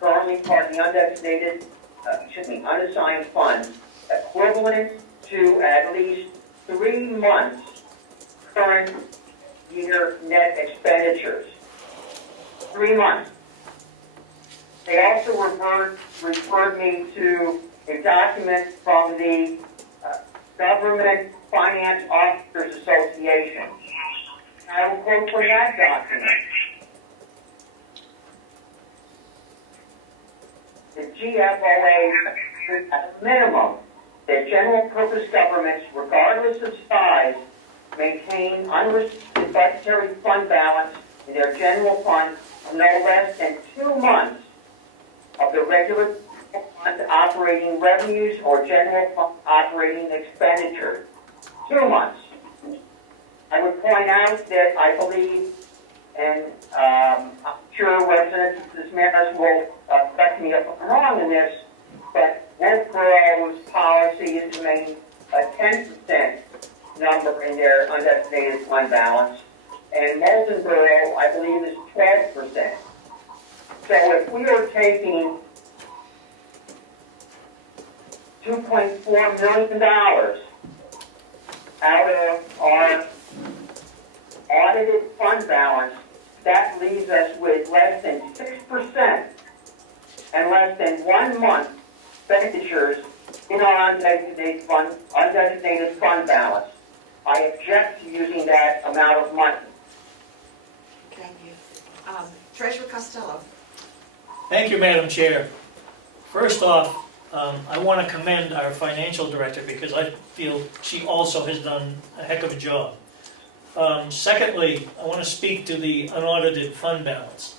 currently part of the unassigned funds equivalent to at least 3 months current year net expenditures. 3 months. They also referred me to a document from the Government Finance Officers Association. I will quote from that document. The GFOA, at a minimum, that general purpose governments, regardless of size, maintain unrestricted budgetary fund balance in their general fund of no less than 2 months of the regular fund operating revenues or general fund operating expenditures. 2 months. I would point out that I believe, and I'm sure representatives of this matter will correct me if I'm wrong in this, but Wolfborough's policy is to maintain a 10% number in their undesignated fund balance, and Moldenboro, I believe, is 12%. So if we are taking $2.4 million out of our audited fund balance, that leaves us with less than 6% and less than 1 month expenditures in our undesignated fund balance. I object to using that amount of money. Thank you. Treasurer Costello. Thank you, Madam Chair. First off, I want to commend our financial director because I feel she also has done a heck of a job. Secondly, I want to speak to the unaudited fund balance.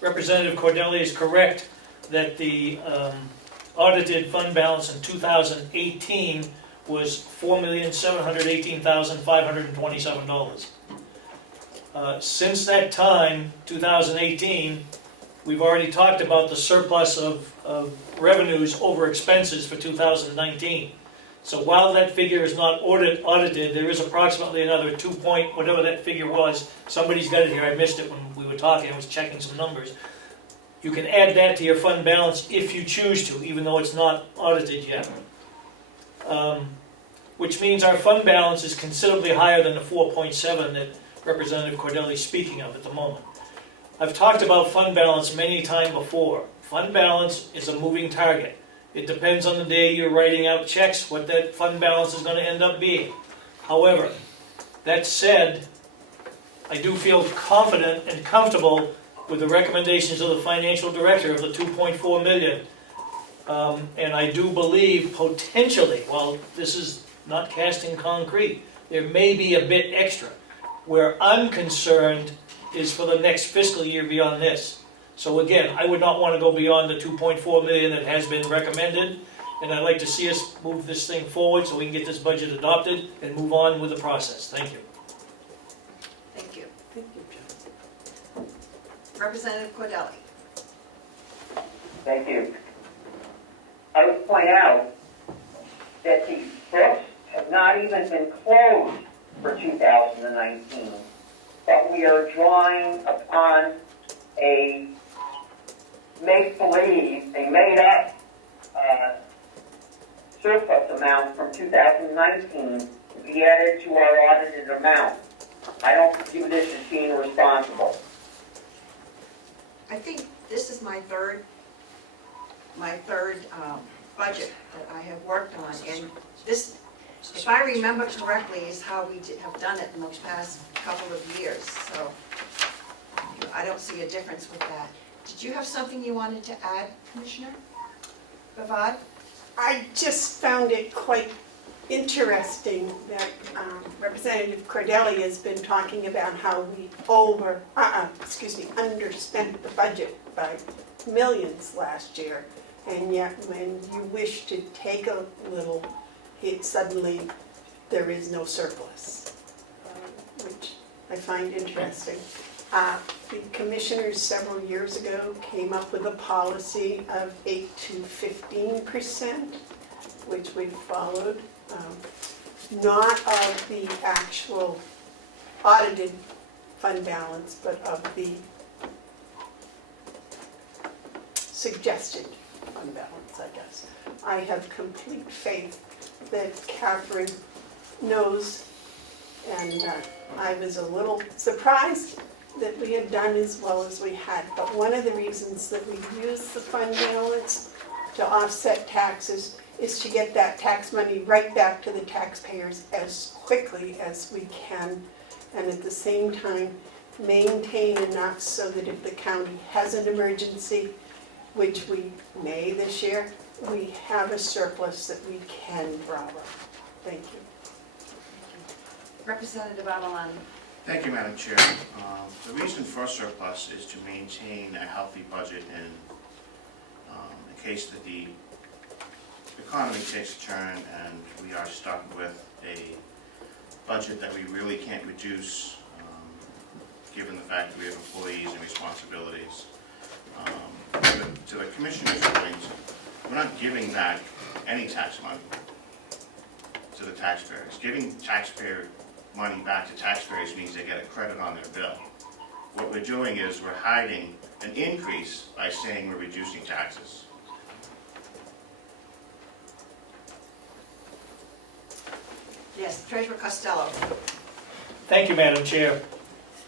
Representative Cordelli is correct that the audited fund balance in 2018 was $4,718,527. Since that time, 2018, we've already talked about the surplus of revenues over expenses for 2019. So while that figure is not audited, there is approximately another 2 point, whatever that figure was. Somebody's got it here, I missed it when we were talking, I was checking some numbers. You can add that to your fund balance if you choose to, even though it's not audited yet. Which means our fund balance is considerably higher than the 4.7 that Representative Cordelli is speaking of at the moment. I've talked about fund balance many times before. Fund balance is a moving target. It depends on the day you're writing out checks, what that fund balance is going to end up being. However, that said, I do feel confident and comfortable with the recommendations of the financial director of the $2.4 million. And I do believe potentially, while this is not cast in concrete, there may be a bit extra. Where I'm concerned is for the next fiscal year beyond this. So again, I would not want to go beyond the $2.4 million that has been recommended, and I'd like to see us move this thing forward so we can get this budget adopted and move on with the process. Thank you. Thank you. Representative Cordelli. Thank you. I would point out that the books have not even been closed for 2019, but we are drawing upon a make-believe, a made-up surplus amount from 2019 to be added to our audited amount. I don't view this as being responsible. I think this is my third budget that I have worked on, and this, if I remember correctly, is how we have done it in the past couple of years. So I don't see a difference with that. Did you have something you wanted to add, Commissioner Bavad? I just found it quite interesting that Representative Cordelli has been talking about how we underspent the budget by millions last year, and yet when you wish to take a little, suddenly there is no surplus, which I find interesting. The commissioners several years ago came up with a policy of 8 to 15%, which we've followed. Not of the actual audited fund balance, but of the suggested fund balance, I guess. I have complete faith that Catherine knows, and I was a little surprised that we had done as well as we had. But one of the reasons that we use the fund balance to offset taxes is to get that tax money right back to the taxpayers as quickly as we can, and at the same time maintain enough so that if the county has an emergency, which we may this year, we have a surplus that we can draw on. Thank you. Representative Avalon. Thank you, Madam Chair. The reason for surplus is to maintain a healthy budget in case that the economy takes a turn and we are stuck with a budget that we really can't reduce, given the fact that we have employees and responsibilities. To the Commissioner's point, we're not giving back any tax money to the taxpayers. Giving taxpayer money back to taxpayers means they get a credit on their bill. What we're doing is we're hiding an increase by saying we're reducing taxes. Yes, Treasurer Costello. Thank you, Madam Chair.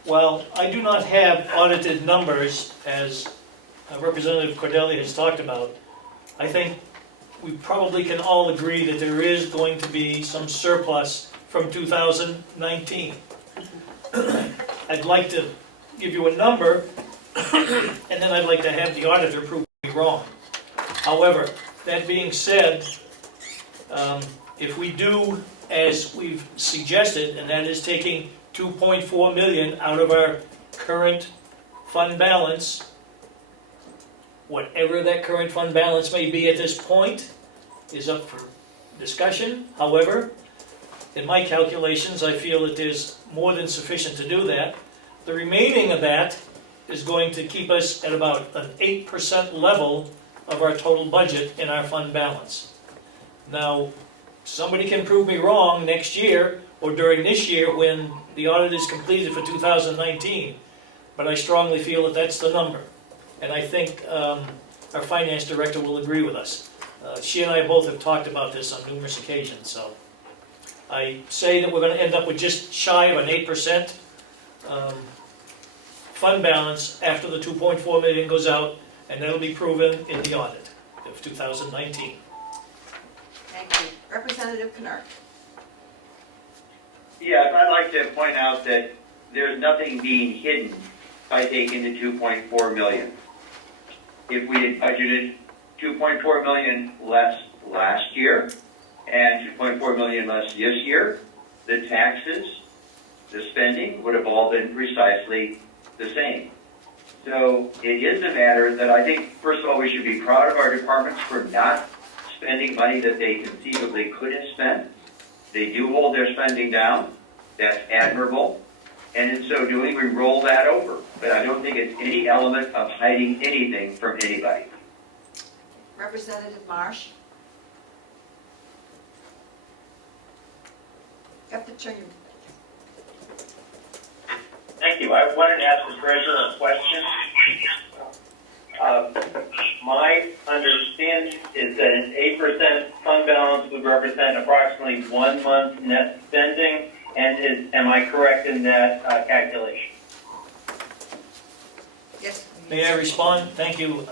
While I do not have audited numbers, as Representative Cordelli has talked about, I think we probably can all agree that there is going to be some surplus from 2019. I'd like to give you a number, and then I'd like to have the auditor prove me wrong. However, that being said, if we do as we've suggested, and that is taking 2.4 million out of our current fund balance, whatever that current fund balance may be at this point is up for discussion. However, in my calculations, I feel that there's more than sufficient to do that. The remaining of that is going to keep us at about an 8% level of our total budget in our fund balance. Now, somebody can prove me wrong next year or during this year when the audit is completed for 2019, but I strongly feel that that's the number. And I think our finance director will agree with us. She and I both have talked about this on numerous occasions, so I say that we're going to end up with just shy of an 8% fund balance after the 2.4 million goes out, and that'll be proven in the audit of 2019. Thank you. Representative Knurk. Yes, I'd like to point out that there's nothing being hidden by taking the 2.4 million. If we had budgeted 2.4 million less last year and 2.4 million less this year, the taxes, the spending would have all been precisely the same. So it is a matter that I think, first of all, we should be proud of our departments for not spending money that they conceivably could have spent. They do hold their spending down. That's admirable. And in so doing, we roll that over. But I don't think it's any element of hiding anything from anybody. Representative Marsh. You have to turn your... Thank you. I wanted to ask the treasurer a question. My understanding is that an 8% fund balance would represent approximately 1 month net spending, and am I correct in that calculation? Yes. May I respond? Thank you,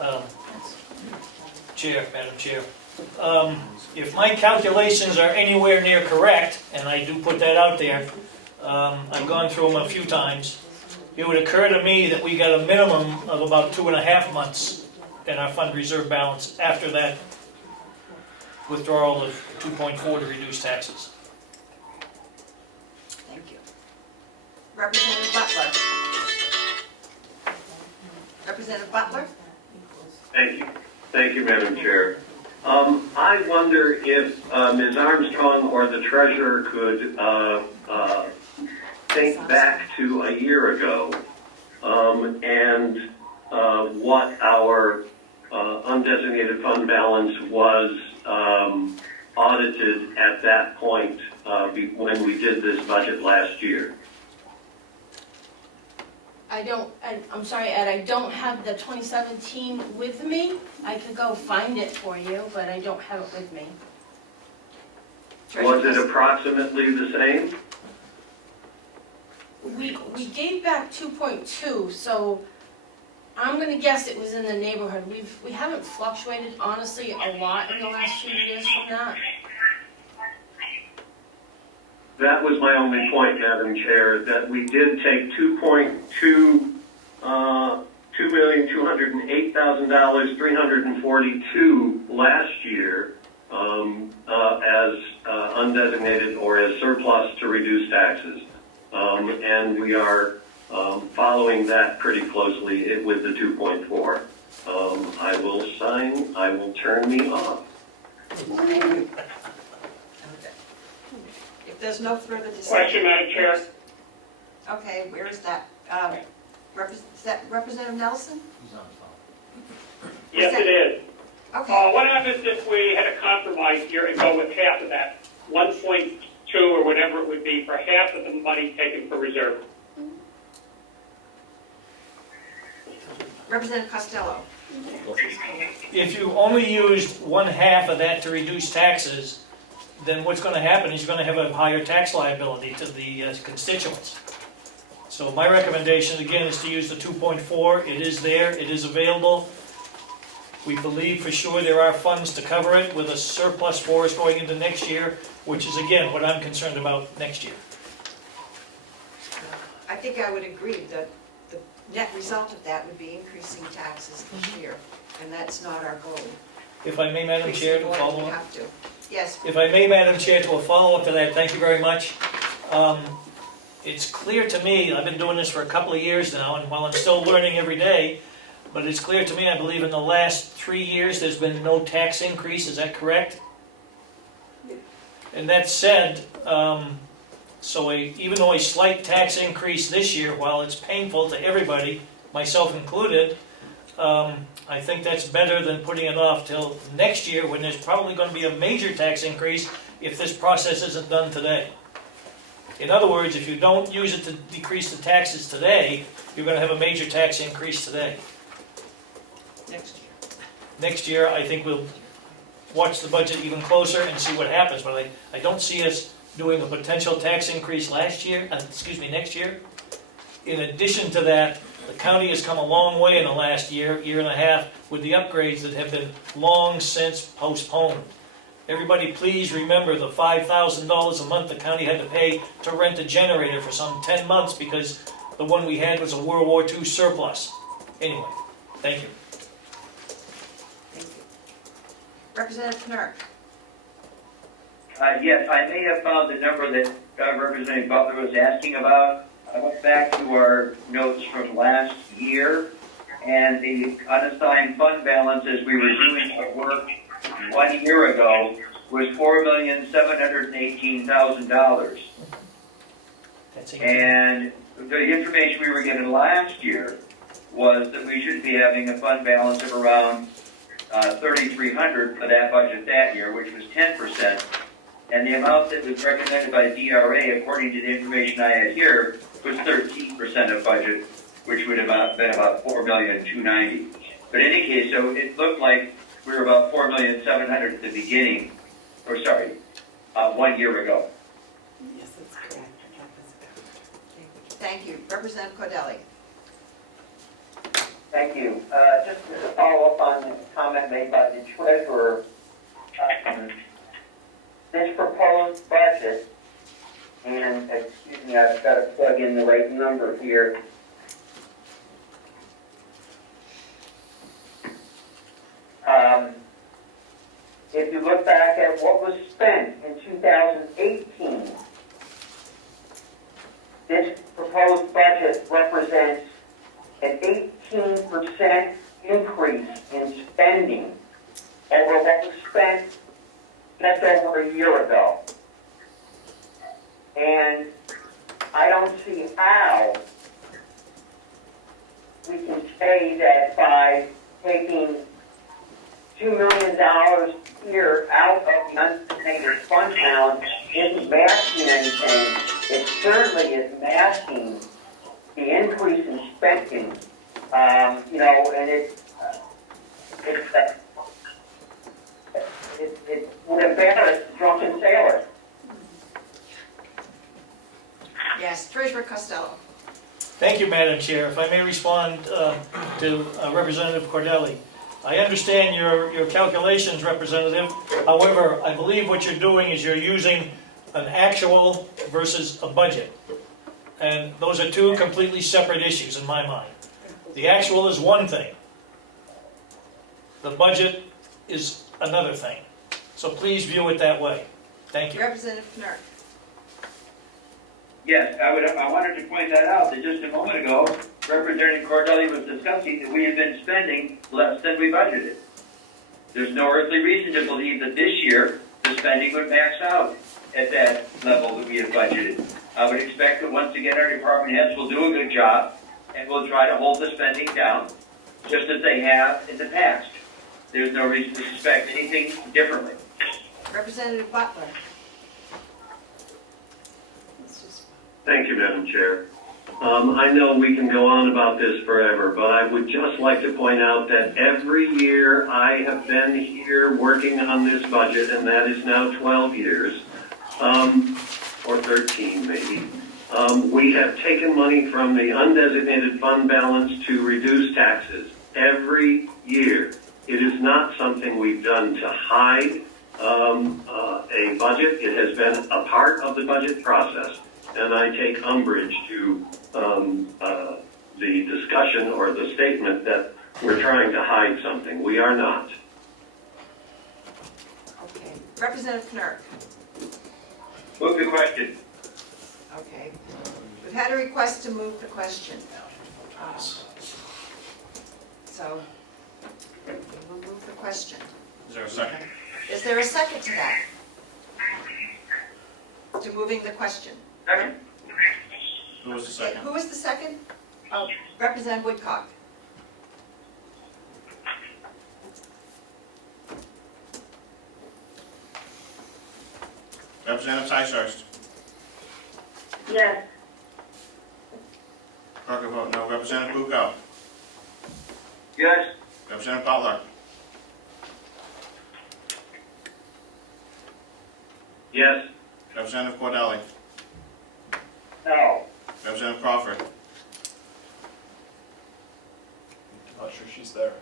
Madam Chair. If my calculations are anywhere near correct, and I do put that out there, I've gone through them a few times, it would occur to me that we got a minimum of about 2.5 months in our fund reserve balance after that withdrawal of 2.4 to reduce taxes. Thank you. Representative Butler. Representative Butler. Thank you. Thank you, Madam Chair. I wonder if Ms. Armstrong or the treasurer could think back to a year ago and what our undesignated fund balance was audited at that point when we did this budget last year. I'm sorry, Ed, I don't have the 2017 with me. I could go find it for you, but I don't have it with me. Was it approximately the same? we gave back 2.2, so I'm gonna guess it was in the neighborhood. We haven't fluctuated honestly a lot in the last few years from that. That was my only point, Madam Chair, that we did take $2,208,000, 342 last year as undesignated or as surplus to reduce taxes. And we are following that pretty closely with the 2.4. I will turn me off. If there's no further discussion. Question, Madam Chair. Okay, where is that? Is that Representative Nelson? He's on the phone. Yes, it is. Okay, What happens if we had a compromise here and go with half of that? 1.2 or whatever it would be for half of the money taken for reserve? Representative Costello. If you only used one half of that to reduce taxes, then what's gonna happen is you're gonna have a higher tax liability to the constituents. So my recommendation, again, is to use the 2.4. It is there, it is available. We believe for sure there are funds to cover it with a surplus for us going into next year, which is, again, what I'm concerned about next year. I think I would agree that the net result of that would be increasing taxes this year, and that's not our goal. If I may, Madam Chair, to Increasing more than follow we up. have to. Yes, If I may, Madam Chair, to a follow-up to that, thank you very much. It's clear to me, I've been doing this for a couple of years now, and while I'm still learning every day, but it's clear to me, I believe in the last 3 years, there's been no tax increase, is that correct? And that said, even though a slight tax increase this year, while it's painful to everybody, myself included, I think that's better than putting it off till next year when there's probably going to be a major tax increase if this process isn't done today. In other words, if you don't use it to decrease the taxes today, you're going to have a major tax increase today. next year. Next year, I think we'll watch the budget even closer and see what happens, but I don't see us doing a potential tax increase next year. In addition to that, the county has come a long way in the last year and a half with the upgrades that have been long since postponed. Everybody please remember the $5,000 a month the county had to pay to rent a generator for some 10 months because the one we had was a World War II surplus. Anyway, thank you. Thank you. Representative Knurk. Yes, I may have found the number that Representative Butler was asking about. I went back to our notes from last year, and the unassigned fund balance as we were doing our work 1 year ago was $4,718,000. And the information we were given last year was that we should be having a fund balance of around $3,300 for that budget that year, which was 10%. And the amount that was recommended by DRA, according to the information I had here, was 13% of budget, which would have been about $4,290,000. But in any case, so it looked like we were about $4,700,000 at the beginning, 1 year ago. Yes, that's correct. Thank you. Representative Cordelli. Thank you. Just to follow up on the comment made by the treasurer, this proposed budget, and excuse me, I've got to plug in the right number here. If you look back at what was spent in 2018, this proposed budget represents an 18% increase in spending over what was spent just over a year ago. And I don't see how we can say that by taking $2 million here out of the undesignated fund balance isn't masking anything. It certainly is masking the increase in spending. And it would embarrass drunken sailors. Yes, Treasurer Costello. Thank you, Madam Chair. If I may respond to Representative Cordelli. I understand your calculations, Representative. However, I believe what you're doing is you're using an actual versus a budget. And those are two completely separate issues in my mind. The actual is one thing. The budget is another thing. So please view it that way. Thank you. Representative Knurk. Yes, I wanted to point that out, that just a moment ago, Representative Cordelli was discussing that we have been spending less than we budgeted. There's no earthly reason to believe that this year, the spending would max out at that level that we have budgeted. I would expect that once again, our department heads will do a good job, and will try to hold the spending down, just as they have in the past. There's no reason to suspect anything differently. Representative Butler. Thank you, Madam Chair. I know we can go on about this forever, but I would just like to point out that every year I have been here working on this budget, and that is now 12 years, or 13 maybe, we have taken money from the undesignated fund balance to reduce taxes every year. It is not something we've done to hide a budget. It has been a part of the budget process. And I take umbrage to the discussion or the statement that we're trying to hide something. We are not. Okay. Representative Knurk. Move the question. Okay. We've had a request to move the question. So, we'll move the question. Is there a second? Is there a second to that? To moving the question? Second. Who was the second? Who was the second? Oh, Representative Woodcock. Representative Ticehurst. Yes. Clerk will vote no. Representative Bucco. Yes. Representative Butler. Yes. Representative Cordelli. No. Representative Crawford. I'm not sure she's there.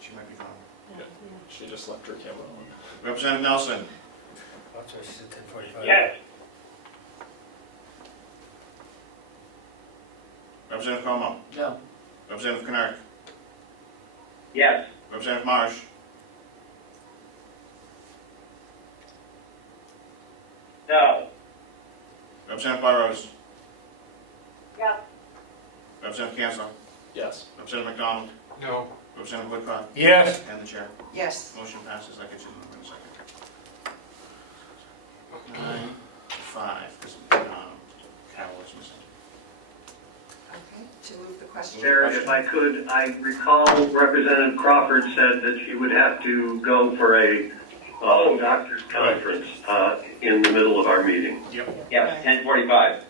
She might be gone. She just left her camera on. Representative Nelson. That's why she's at 10:45. Yes. Representative Comeau. No. Representative Knurk. Yes. Representative Marsh. No. Representative Burrows. Yes. Representative Cancel. Yes. Representative McDonald. No. Representative Woodcock. Yes. And the chair. Yes. Motion passes. I get you the number in a second. 9-5, because Carroll is missing. Okay, to move the question. Chair, if I could, I recall Representative Crawford said that she would have to go for a doctor's conference in the middle of our meeting. Yep. Yes, 10:45.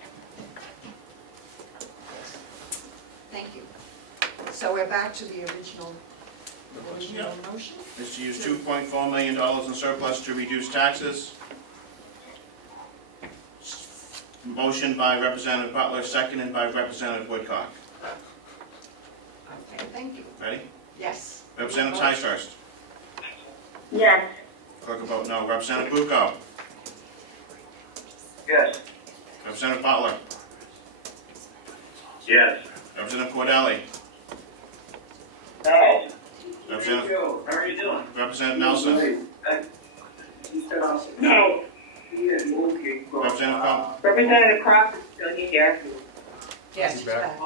Thank you. So we're back to the original motion. Is to use $2.4 million in surplus to reduce taxes. Motion by Representative Butler, seconded by Representative Woodcock. Okay, thank you. Ready? Yes. Representative Ticehurst. Yes. Clerk will vote no. Representative Bucco. Yes. Representative Butler. Yes. Representative Cordelli. No. Representative, How are you doing? Representative Nelson. No. Representative Comeau. Representative Crawford still here. Yes, she's back.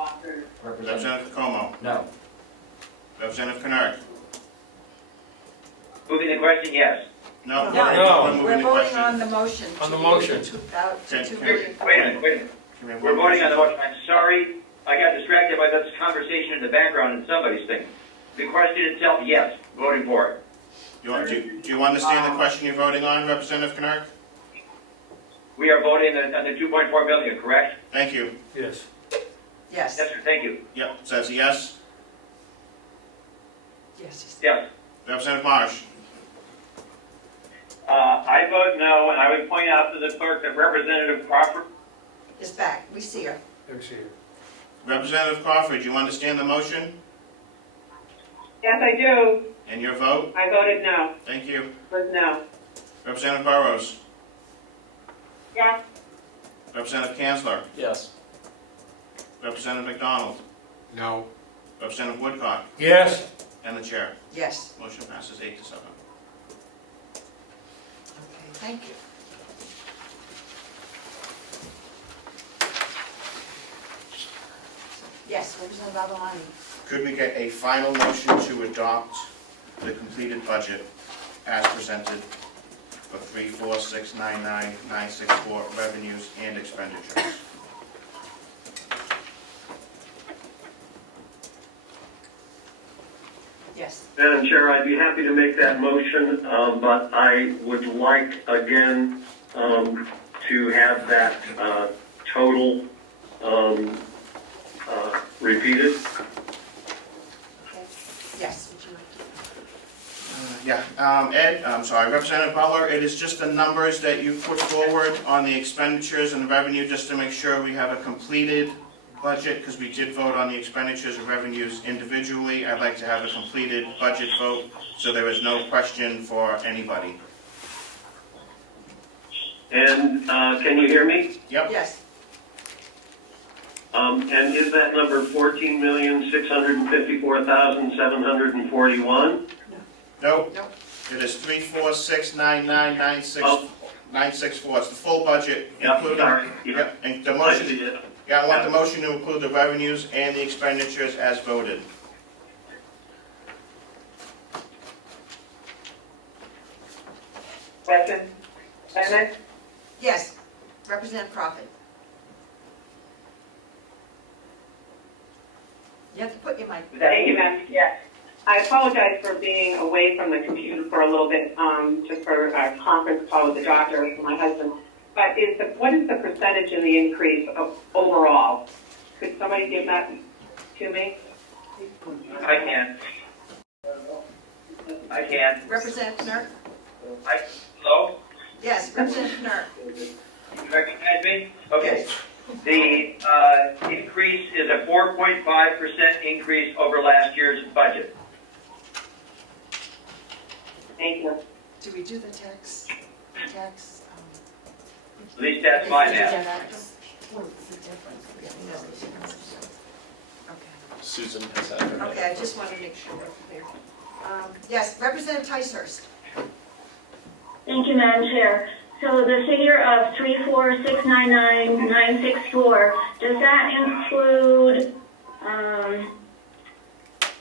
Representative Comeau. No. Representative Knurk. Moving the question, yes. No. No. We're We're moving the voting question. on the motion. On the to motion. move it to Can- 2 can- million. Wait a minute. Can we have We're one voting on the motion? motion. I'm sorry, I got distracted by this conversation in the background and somebody's thing. The question itself, yes, voting for it. Do you understand the question you're voting on, Representative Knurk? We are voting on the 2.4 million, correct? Thank you. Yes. Yes. Yes, sir, thank you. Yep, says yes. Yes. Yes. Representative Marsh. I vote no, and I would point out to the clerk that Representative Crawford is back. We see her. Representative Crawford, you understand the motion Yes, I do. and your vote? I voted no. Thank you. Was no. Representative Burrows? Yes. Representative Kanzler? Yes. Representative McDonald? No. Representative Woodcock? Yes. And the chair. Yes. Motion passes 8 to 7. Okay, thank you. Yes, Representative Babalani. Could we get a final motion to adopt the completed budget as presented for 34699,964 revenues and expenditures? Yes. Madam Chair, I'd be happy to make that motion, but I would like, again, to have that total repeated. Okay. Yes, would you like to? Ed, I'm sorry, Representative Butler, it is just the numbers that you put forward on the expenditures and the revenue, just to make sure we have a completed budget, because we did vote on the expenditures and revenues individually. I'd like to have a completed budget vote, so there is no question for anybody. And can you hear me? Yep. Yes. And is that number 14,654,741? Nope. Nope. It is 34699,964. It's the full budget, Yep, including. sorry. Yep, and the I motion. see it. Yeah, I want the motion to include the revenues and the expenditures as voted. Question? Amendment? Yes. Representative Crawford. You have to put your mic. Thank you, ma'am. Yes. I apologize for being away from the computer for a little bit, just for a conference call with the doctor for my husband. But what is the percentage in the increase overall? Could somebody give that to me? I can. I can. Representative Knurk? Hello? Yes, Representative Knurk. You recognize me? Okay. The increase is a 4.5% increase over last year's budget. Thank you. Do we do the tax? At least that's my math. What's the difference? Okay. Susan has had her. Okay, I just wanted to make sure we're clear. Yes, Representative Ticehurst. Thank you, Madam Chair. So the figure of 34699,964, does that include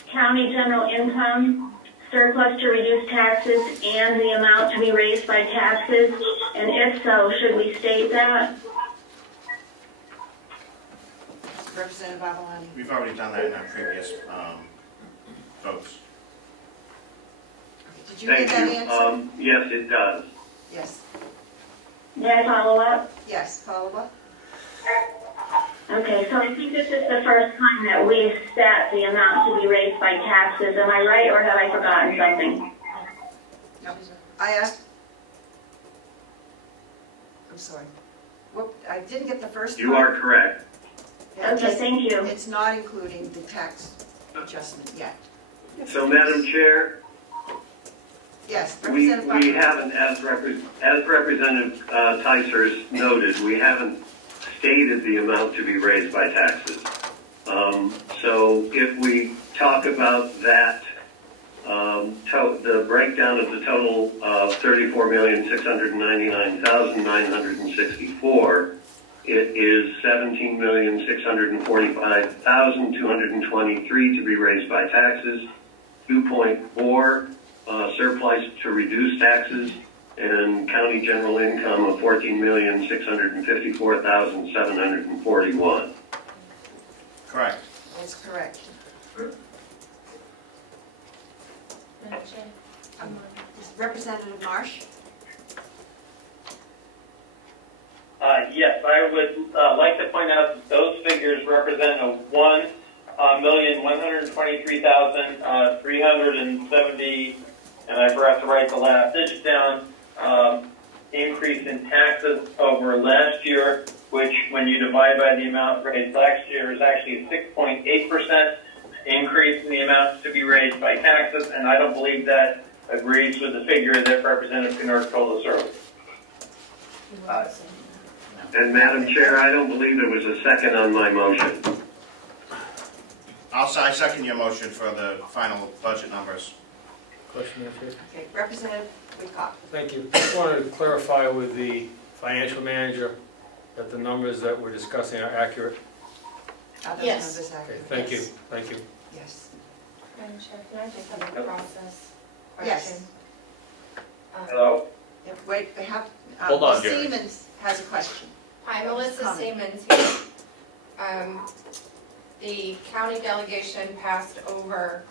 county general income, surplus to reduce taxes, and the amount to be raised by taxes? And if so, should we state that? Representative Babalani. We've already done that in our previous votes. Okay, did you get that answer? Yes, it does. Yes. May I follow up? Yes, follow up? Okay, so I think this is the first time that we've set the amount to be raised by taxes. Am I right, or have I forgotten something? No. I asked. I'm sorry. Whoop, I didn't get the first You part. are correct. Yeah, Okay, thank you. It's not including the tax adjustment yet. So, Madam Chair, Yes, we Representative Babalani. haven't, as Representative Ticehurst noted, we haven't stated the amount to be raised by taxes. So if we talk about that, the breakdown of the total of 34,699,964, it is 17,645,223 to be raised by taxes, 2.4 surplus to reduce taxes, and county general income of 14,654,741. Correct. That's correct. Madam Chair, Representative Marsh? Yes, I would like to point out that those figures represent a 1,123,370, and I forgot to write the last digit down, increase in taxes over last year. which when you divide by the amount raised last year is actually a 6.8% increase in the amount to be raised by taxes, and I don't believe that agrees with the figure that Representative Knurk told us earlier. And Madam Chair, I don't believe there was a second on my motion. I second your motion for the final budget numbers. Question, Madam Chair? Okay, Representative Whitcomb. Thank you. Just wanted to clarify with the financial manager that the numbers that we're discussing are accurate. Are those Yes. numbers Okay, accurate? thank you, Yes. thank you. Yes. Madam Chair, can I just have a process Yes. question? Hello? Yeah, wait, we have, Hold on, Jerry. Siemens has a question. Hi, Melissa Comment. Siemens here. The county delegation passed over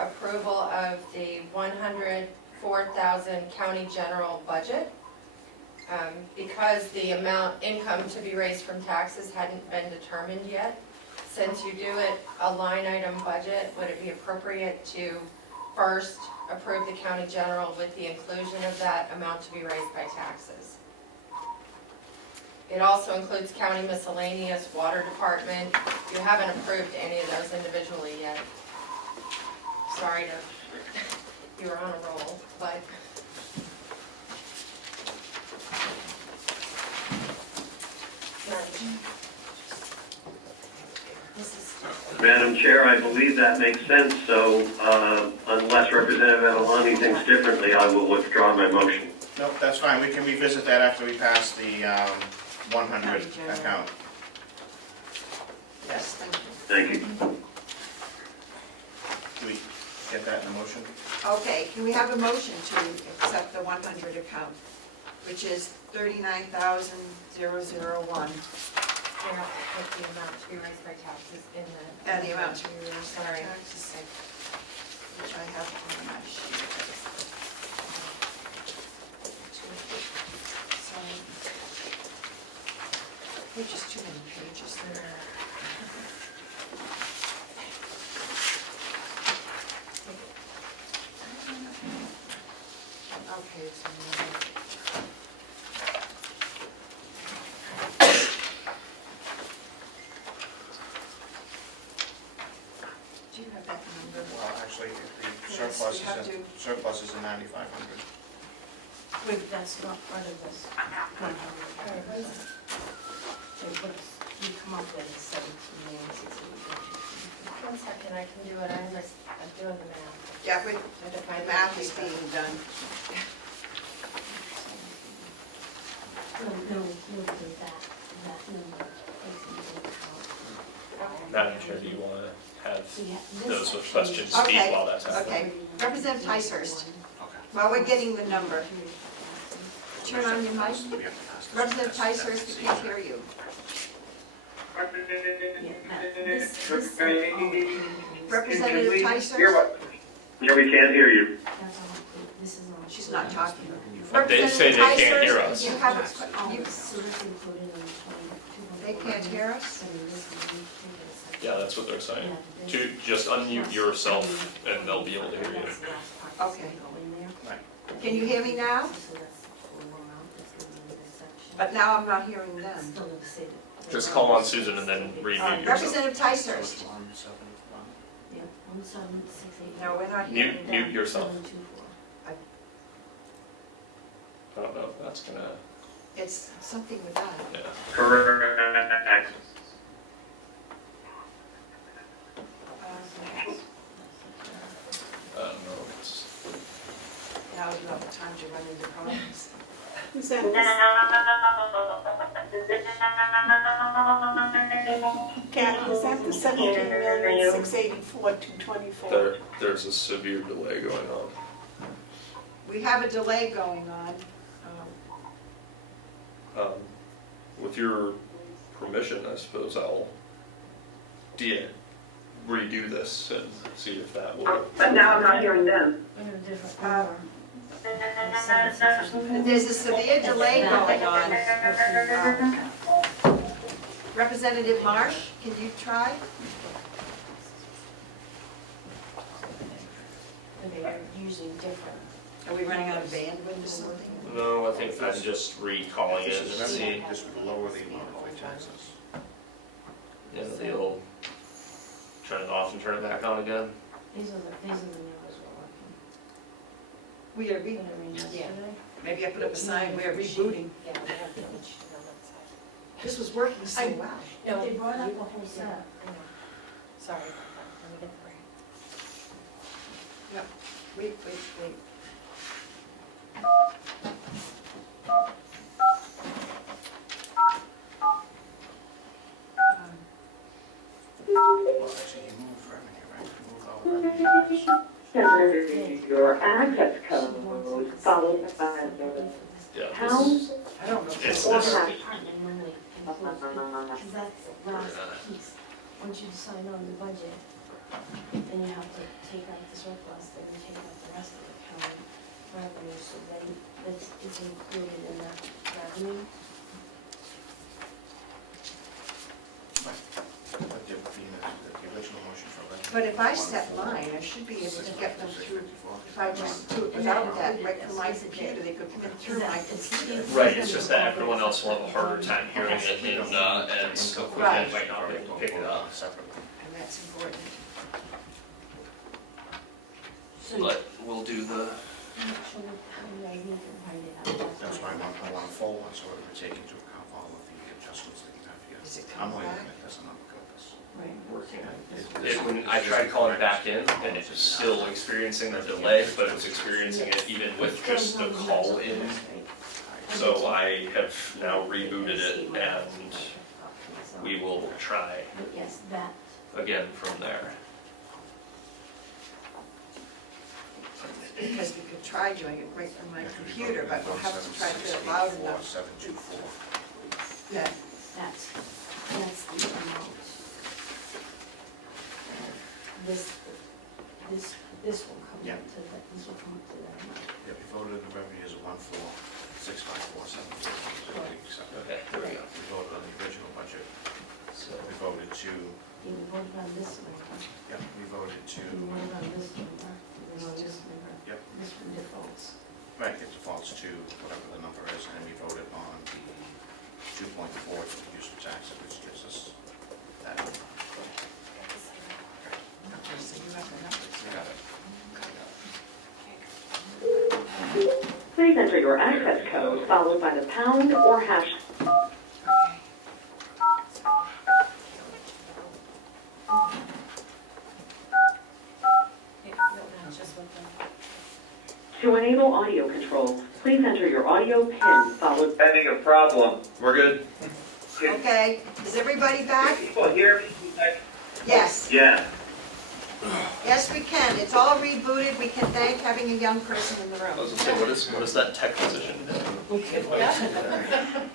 approval of the 104,000 county general budget. Because the income to be raised from taxes hadn't been determined yet. Since you do it a line item budget, would it be appropriate to first approve the county general with the inclusion of that amount to be raised by taxes? It also includes county miscellaneous, water department. You haven't approved any of those individually yet. Sorry to, you were on a roll, but. Madam Chair, I believe that makes sense, so unless Representative Adelani thinks differently, I will withdraw my motion. Nope, that's fine, we can revisit that after we pass the 100 account. Yes, thank you. Thank you. Do we get that in the motion? Okay, can we have a motion to accept the 100 account, which is 39,001, You have to put the amount to be raised by taxes in the. and the amount to be raised by Sorry. taxes, which I have on my sheet. Sorry. There's just too many pages there. Okay, it's in there. Do you have that number? Well, actually, the Yes, surplus we have is, to. surplus is in 9,500. Wait, that's not part of this. Alright, what is it? Wait, what's, you come up with 17,682. One second, I can do it, I'm doing the math. Yeah, I have to my find math the is being done. No, that number. Madam Chair, do you want to have So yeah, those this with questions speak Okay, while that's happening? Okay, Representative Ticehurst, Okay. while we're getting the number, turn on your mic. We have to pass this. Representative Ticehurst, we can't hear you. Representative Ticehurst, Yeah, we can't hear you. she's not talking. They say they can't hear us. You have a, they can't hear us? Yeah, that's what they're saying. To just unmute yourself and they'll be able to hear you. Okay. Can you hear me now? But now I'm not hearing them. Just call on Susan and then remute yourself. Representative Ticehurst, 17680. no, we're not hearing them. Mute yourself. I don't know if that's gonna, It's something with that. yeah. Correct. I don't know, it's, Now is not the time to run into problems. Is that Kat, is that the 17,684,224? there's a severe delay going on. We have a delay going on. With your permission, I suppose I'll redo this and see if that will. But now I'm not hearing them. In a different number. There's a severe delay going on. Representative Marsh, can you try? And they're using different Are we running out of bandwidth or something? No, I think I'm just recalling it This and is see. this would lower the amount of late taxes. Yeah, the old, turn it off and turn it back on again. These are the numbers we're working. We are What I read yesterday. maybe I put up a sign, we are rebooting. Yeah, we have to let you know that side. This was working so well. No, They brought up you- the whole set. I know. Sorry about that, let me get the right. Wait. Well, actually, he moved revenue, right? He moved all the revenue. Enter your access code followed by Yeah, pound this, I don't know. it's or this. hash. Department normally includes, because that's the last piece. Once you sign on the budget, then you have to take out the surplus, then you take out the rest of the county revenue, so then this is included in that revenue. But the original motion for revenue. But if I set mine, I should be able to get them through, if I just do it without that, right from my computer, they could come in through my computer. Right, it's just that everyone else will have a harder time hearing it and so quickly Right. might not be able to pick it up. Separately. And that's important. But we'll do the, Actually, I need to write it out. That's why I want a full one, so it would take into account all of the adjustments that you have here. Does it I'm come waiting, back? it doesn't look good. This. Right. Working on when I tried calling back in and it was still experiencing the delay, but it was experiencing it even with just the call in. So I have now rebooted it and we will try But yes, that. again from there. Because we could try doing it right from my computer, but we'll have to try to get it loud enough. 724. Yeah. That's the amount. This will come Yeah. up to that, this will come up to that amount. Yeah, we voted the revenue as 1465474. Okay, there we go. We voted on the original budget. So We voted to, You voted on this number, yeah, we voted to, you voted on this number, you voted on this number. Yep. This one defaults. right, it defaults to whatever the number is, and then we voted on the 2.4 for the use of taxes, which gives us that. Okay, so you have the numbers. We got it. Please enter your access code followed by the pound or hash. To enable audio control, please enter your audio PIN followed. Having a problem. we're good. Okay, is everybody back? Can people hear me? Yes, Yeah. yes we can. It's all rebooted. We can thank having a young person in the I was room. gonna say, what is that tech position?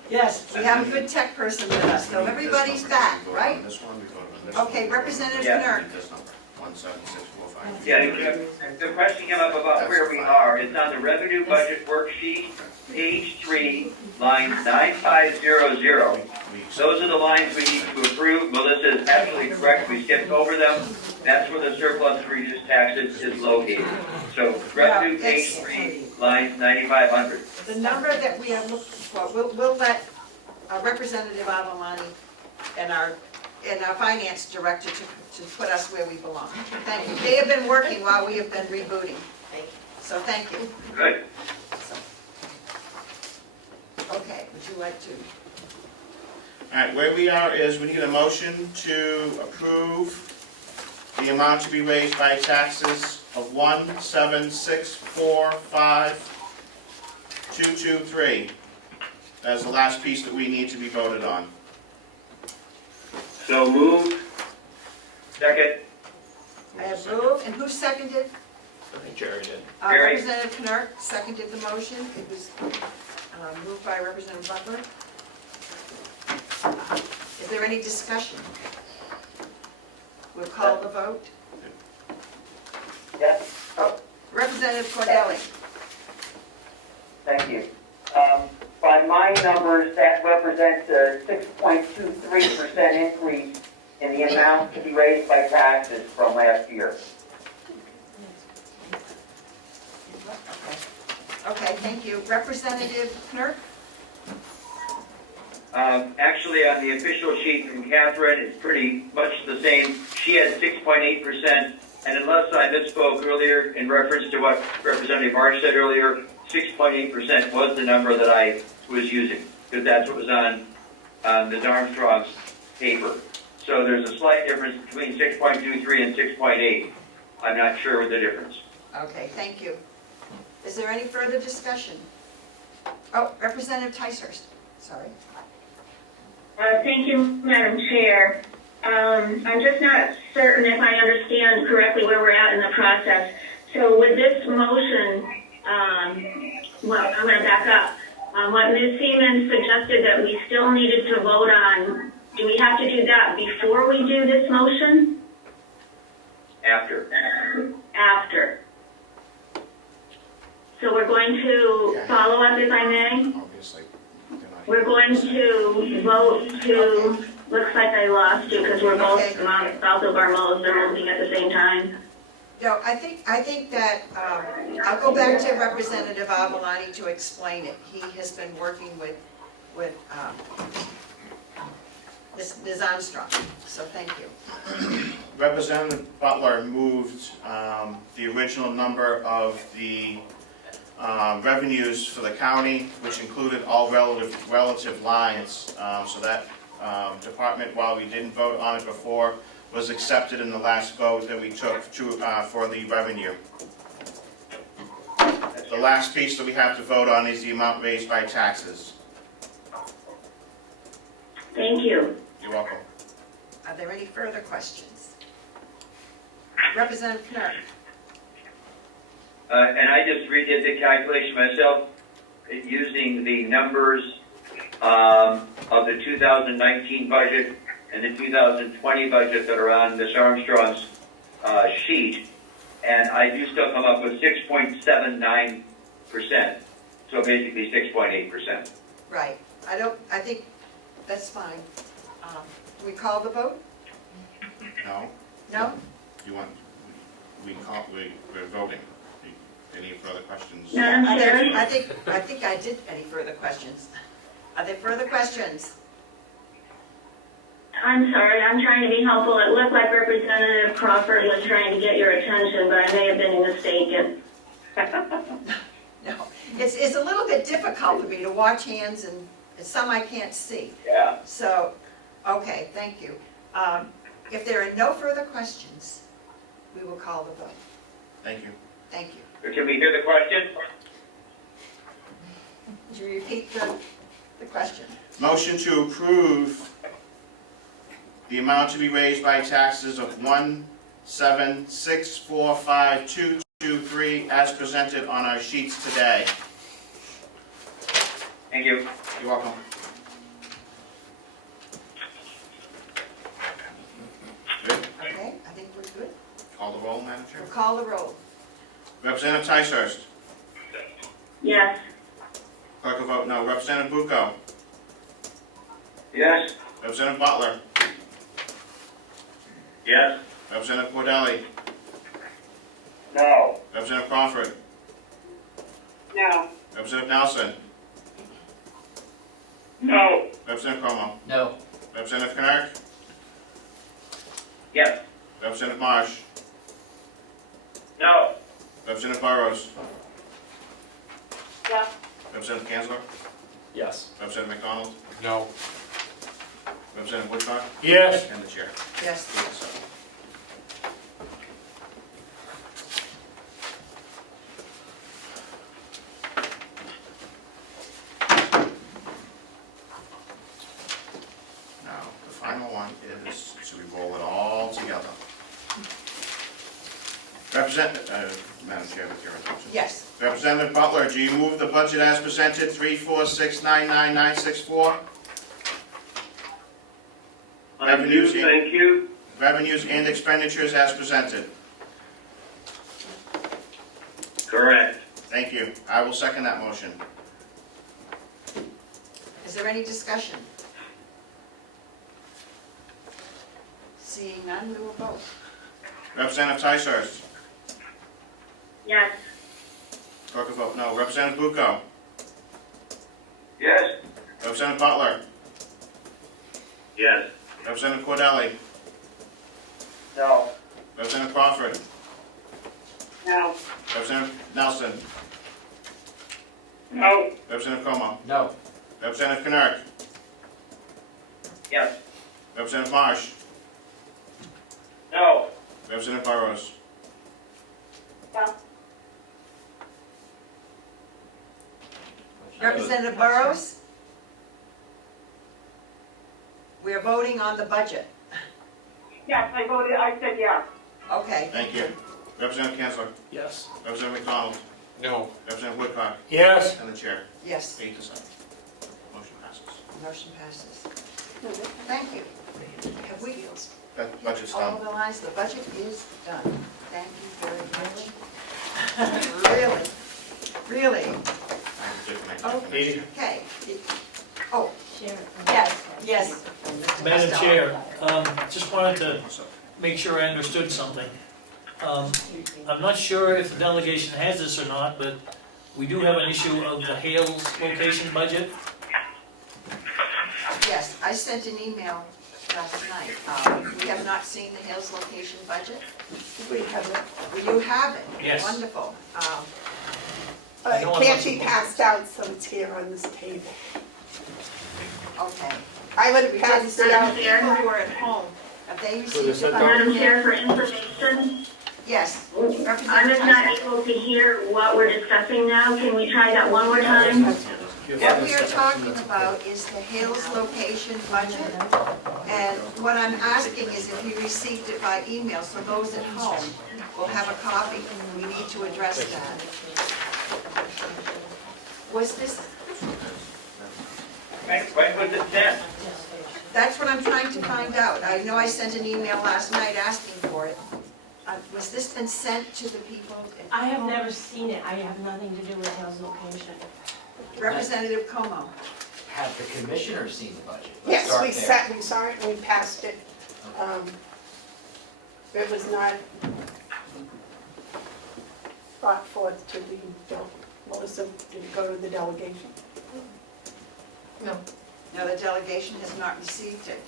Yes, we have a good tech person with us, so everybody's back, We voted right? on this one, we voted on this one. Okay, Representative Yeah. Knurk. This number, 17645. Yeah, the question came up about where we are. It's on the revenue budget worksheet, page 3, line 9500. Those are the lines we need to approve. Melissa is absolutely correct. We skipped over them. That's where the surplus to reduced taxes is located. So revenue, page 3, line 9500. The number that we are looking for, we'll let Representative Avalani and our finance director to put us where we belong. Thank you. They have been working while we have been rebooting. So thank you. Good. Okay, would you like to? All right, where we are is we need a motion to approve the amount to be raised by taxes of 17645,223. That's the last piece that we need to be voted on. So moved. Second. I have moved, and who seconded? I think Jerry did. Jerry. Representative Knurk seconded the motion. It was moved by Representative Butler. Is there any discussion? We'll call the vote. Yes, Representative Cordelli. thank you. By my numbers, that represents a 6.23% increase in the amount to be raised by taxes from last year. thank you. Representative Knirk? Actually, on the official sheet from Catherine, it's pretty much the same. She had 6.8%, and unless I misspoke earlier in reference to what Representative Marsh said earlier, 6.8% was the number that I was using, because that's what was on Ms. Armstrong's paper. So there's a slight difference between 6.23 and 6.8. I'm not sure of the difference. Okay, thank you. Is there any further discussion? Oh, Representative Ticehurst, sorry. Thank you, Madam Chair. I'm just not certain if I understand correctly where we're at in the process. So with this motion, well, I'm going to back up. What Ms. Siemens suggested that we still needed to vote on, do we have to do that before we do this motion? After. After. So we're going to follow up, if I may? Obviously, they're not We're going to vote to, looks like I lost you because we're both south of our moles, they're moving at the same time. No, I think that, I'll go back to Representative Avalani to explain it. He has been working with Ms. Armstrong, so thank you. Representative Butler moved the original number of the revenues for the county, which included all relative lines. So that department, while we didn't vote on it before, was accepted in the last vote that we took to, for the revenue. The last piece that we have to vote on is the amount raised by taxes. Thank you. You're welcome. Are there any further questions? Representative Knirk? And I just redid the calculation myself using the numbers of the 2019 budget and the 2020 budget that are on Ms. Armstrong's sheet, and I do still come up with 6.79%, so basically 6.8%. Right. I think that's fine. We call the vote? No? No? You want, we're voting. Any further questions? Madam Chair? I think I did any further questions. Are there further questions? I'm sorry, I'm trying to be helpful. It looked like Representative Crawford was trying to get your attention, but I may have been mistaken. No. It's a little bit difficult for me to watch hands and some I can't see. Yeah. So, okay, thank you. If there are no further questions, we will call the vote. Thank you. Thank you. Can we hear the question? Would you repeat the question? Motion to approve the amount to be raised by taxes of $1,764,523 as presented on our sheets today. Thank you. You're welcome. Good. Okay, I think we're good. Call the roll, Madam Chair. We'll call the roll. Representative Ticehurst. Yes. Clerk will vote no. Representative Bucco. Yes. Representative Butler. Yes. Representative Cordelli. No. Representative Crawford. No. Representative Nelson. No. Representative Comeau. No. Representative Knirk. Yes. Representative Marsh. No. Representative Burrows. Yes. Representative Kanzler. Yes. Representative McDonald. No. Representative Woodcock. Yes. And the chair. Yes. Yes. Now, the final one is, so we roll it all together. Madam Chair, with your attention. Yes. Representative Butler, do you move the budget as presented, 346999964? I do, thank you. Revenues and expenditures as presented. Correct. Thank you. I will second that motion. Is there any discussion? Seeing none, we will vote. Representative Ticehurst. Yes. Clerk will vote no. Representative Bucco? Yes. Representative Butler? Yes. Representative Cordelli? No. Representative Crawford? No. Representative Nelson? No. Representative Comeau? No. Representative Knurk? Yes. Representative Marsh? No. Representative Burrows? Representative Burrows? We are voting on the budget. Yes, I said yes. Okay. Thank you. Representative Kansler? Yes. Representative McDonald? No. Representative Woodcock? Yes. And the chair. Yes, 8 to 7. Motion passes. motion passes. Thank you. Have we That budget's all done. the lines? The budget is done. Thank you very much. Really, really. Okay. Oh, Share. yes. Madam Chair, just wanted to make sure I understood something. I'm not sure if the delegation has this or not, but we do have an issue of the Hales location budget. Yes, I sent an email last night. We have not seen the Hills location budget. We have it. Well, you have it. Yes. Wonderful. I It know can't it be wasn't- passed out, so it's here on this table. Okay. I would have We did passed it send out. people who are at home. Have they received sent it? out- Madam Chair, for information, Yes. I'm just Representative not Tyson. able to hear what we're discussing now. Can we try that one more time? What we are talking about is the Hills location budget. And what I'm asking is if you received it by email, so those at home will have a copy. We need to address that. Was this, When was it sent? that's what I'm trying to find out. I know I sent an email last night asking for it. Was this been sent to the people? I have never seen it, I have nothing to do with Hale's location. Representative Comeau. Have the commissioners seen the budget? Let's Yes, start we there. sat, we saw it and we passed it. It was not brought forth to the, Melissa didn't go to the delegation. No, the delegation has not received it.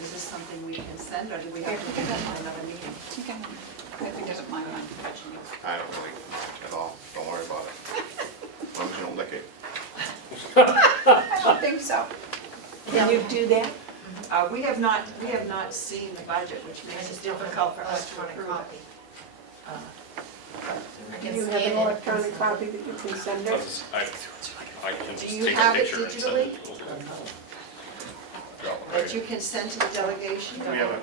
Is this something we can send, or do we have to do that for another meeting? I don't really at all. Don't worry about it. As long as you don't lick it. I don't think so. Can you do that? We have not seen the budget, which makes it difficult for us to approve it. Do you have an electronic copy that you can send us? I can Do just you take a have it picture and send digitally? it over. Drop it That right you can send to the delegation? We have a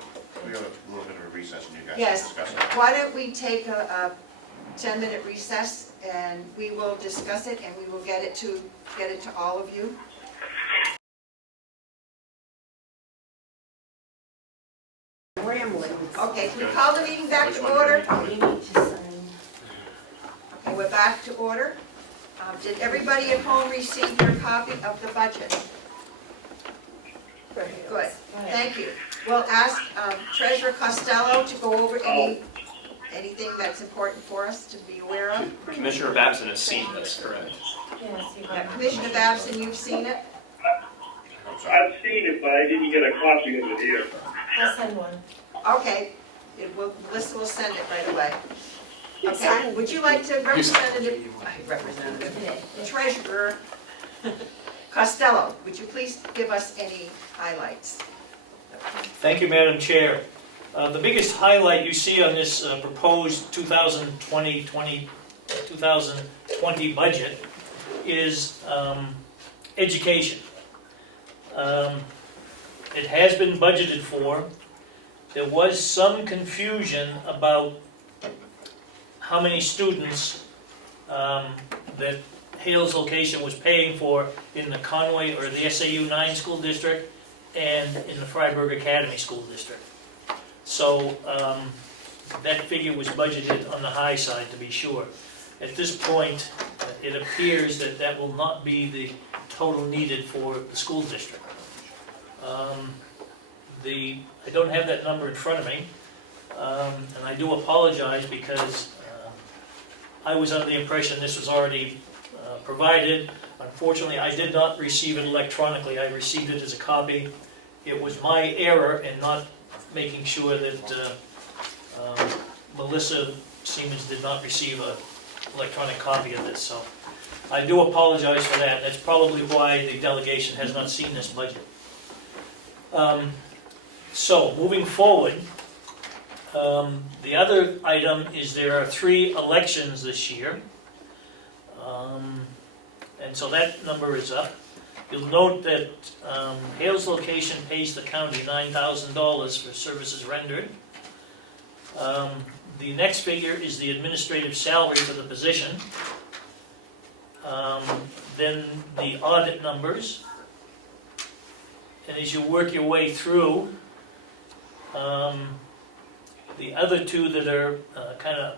little bit of a recess and you guys can Yes. discuss it. Why don't we take a 10-minute recess, and we will discuss it, and we will get it to all of you? Rambling. Okay, can we call the meeting back to order? You need to sign. Okay, we're back to order. Did everybody at home receive their copy of the budget? Good, thank you. We'll ask Treasurer Costello to go over anything that's important for us to be aware of. Commissioner Babson has seen this, correct? Yes, you Commissioner Babson, you've seen it? I've seen it, but I didn't get a copy of it here. I'll send one. Okay, Melissa will send it right away. Okay, Sign. would you like to, Representative Treasurer Costello, would you please give us any highlights? Thank you, Madam Chair. The biggest highlight you see on this proposed 2020 budget is education. It has been budgeted for. There was some confusion about how many students that Hale's location was paying for in the Conway or the SAU 9 school district and in the Freiburg Academy School District. So that figure was budgeted on the high side, to be sure. At this point, it appears that that will not be the total needed for the school district. I don't have that number in front of me, and I do apologize because I was under the impression this was already provided. Unfortunately, I did not receive it electronically. I received it as a copy. It was my error in not making sure that Melissa Siemens did not receive an electronic copy of this. So I do apologize for that. That's probably why the delegation has not seen this budget. So moving forward, the other item is there are 3 elections this year. And so that number is up. You'll note that Hales location pays the county $9,000 for services rendered. The next figure is the administrative salary for the position. Then the audit numbers. And as you work your way through, the other 2 that are kind of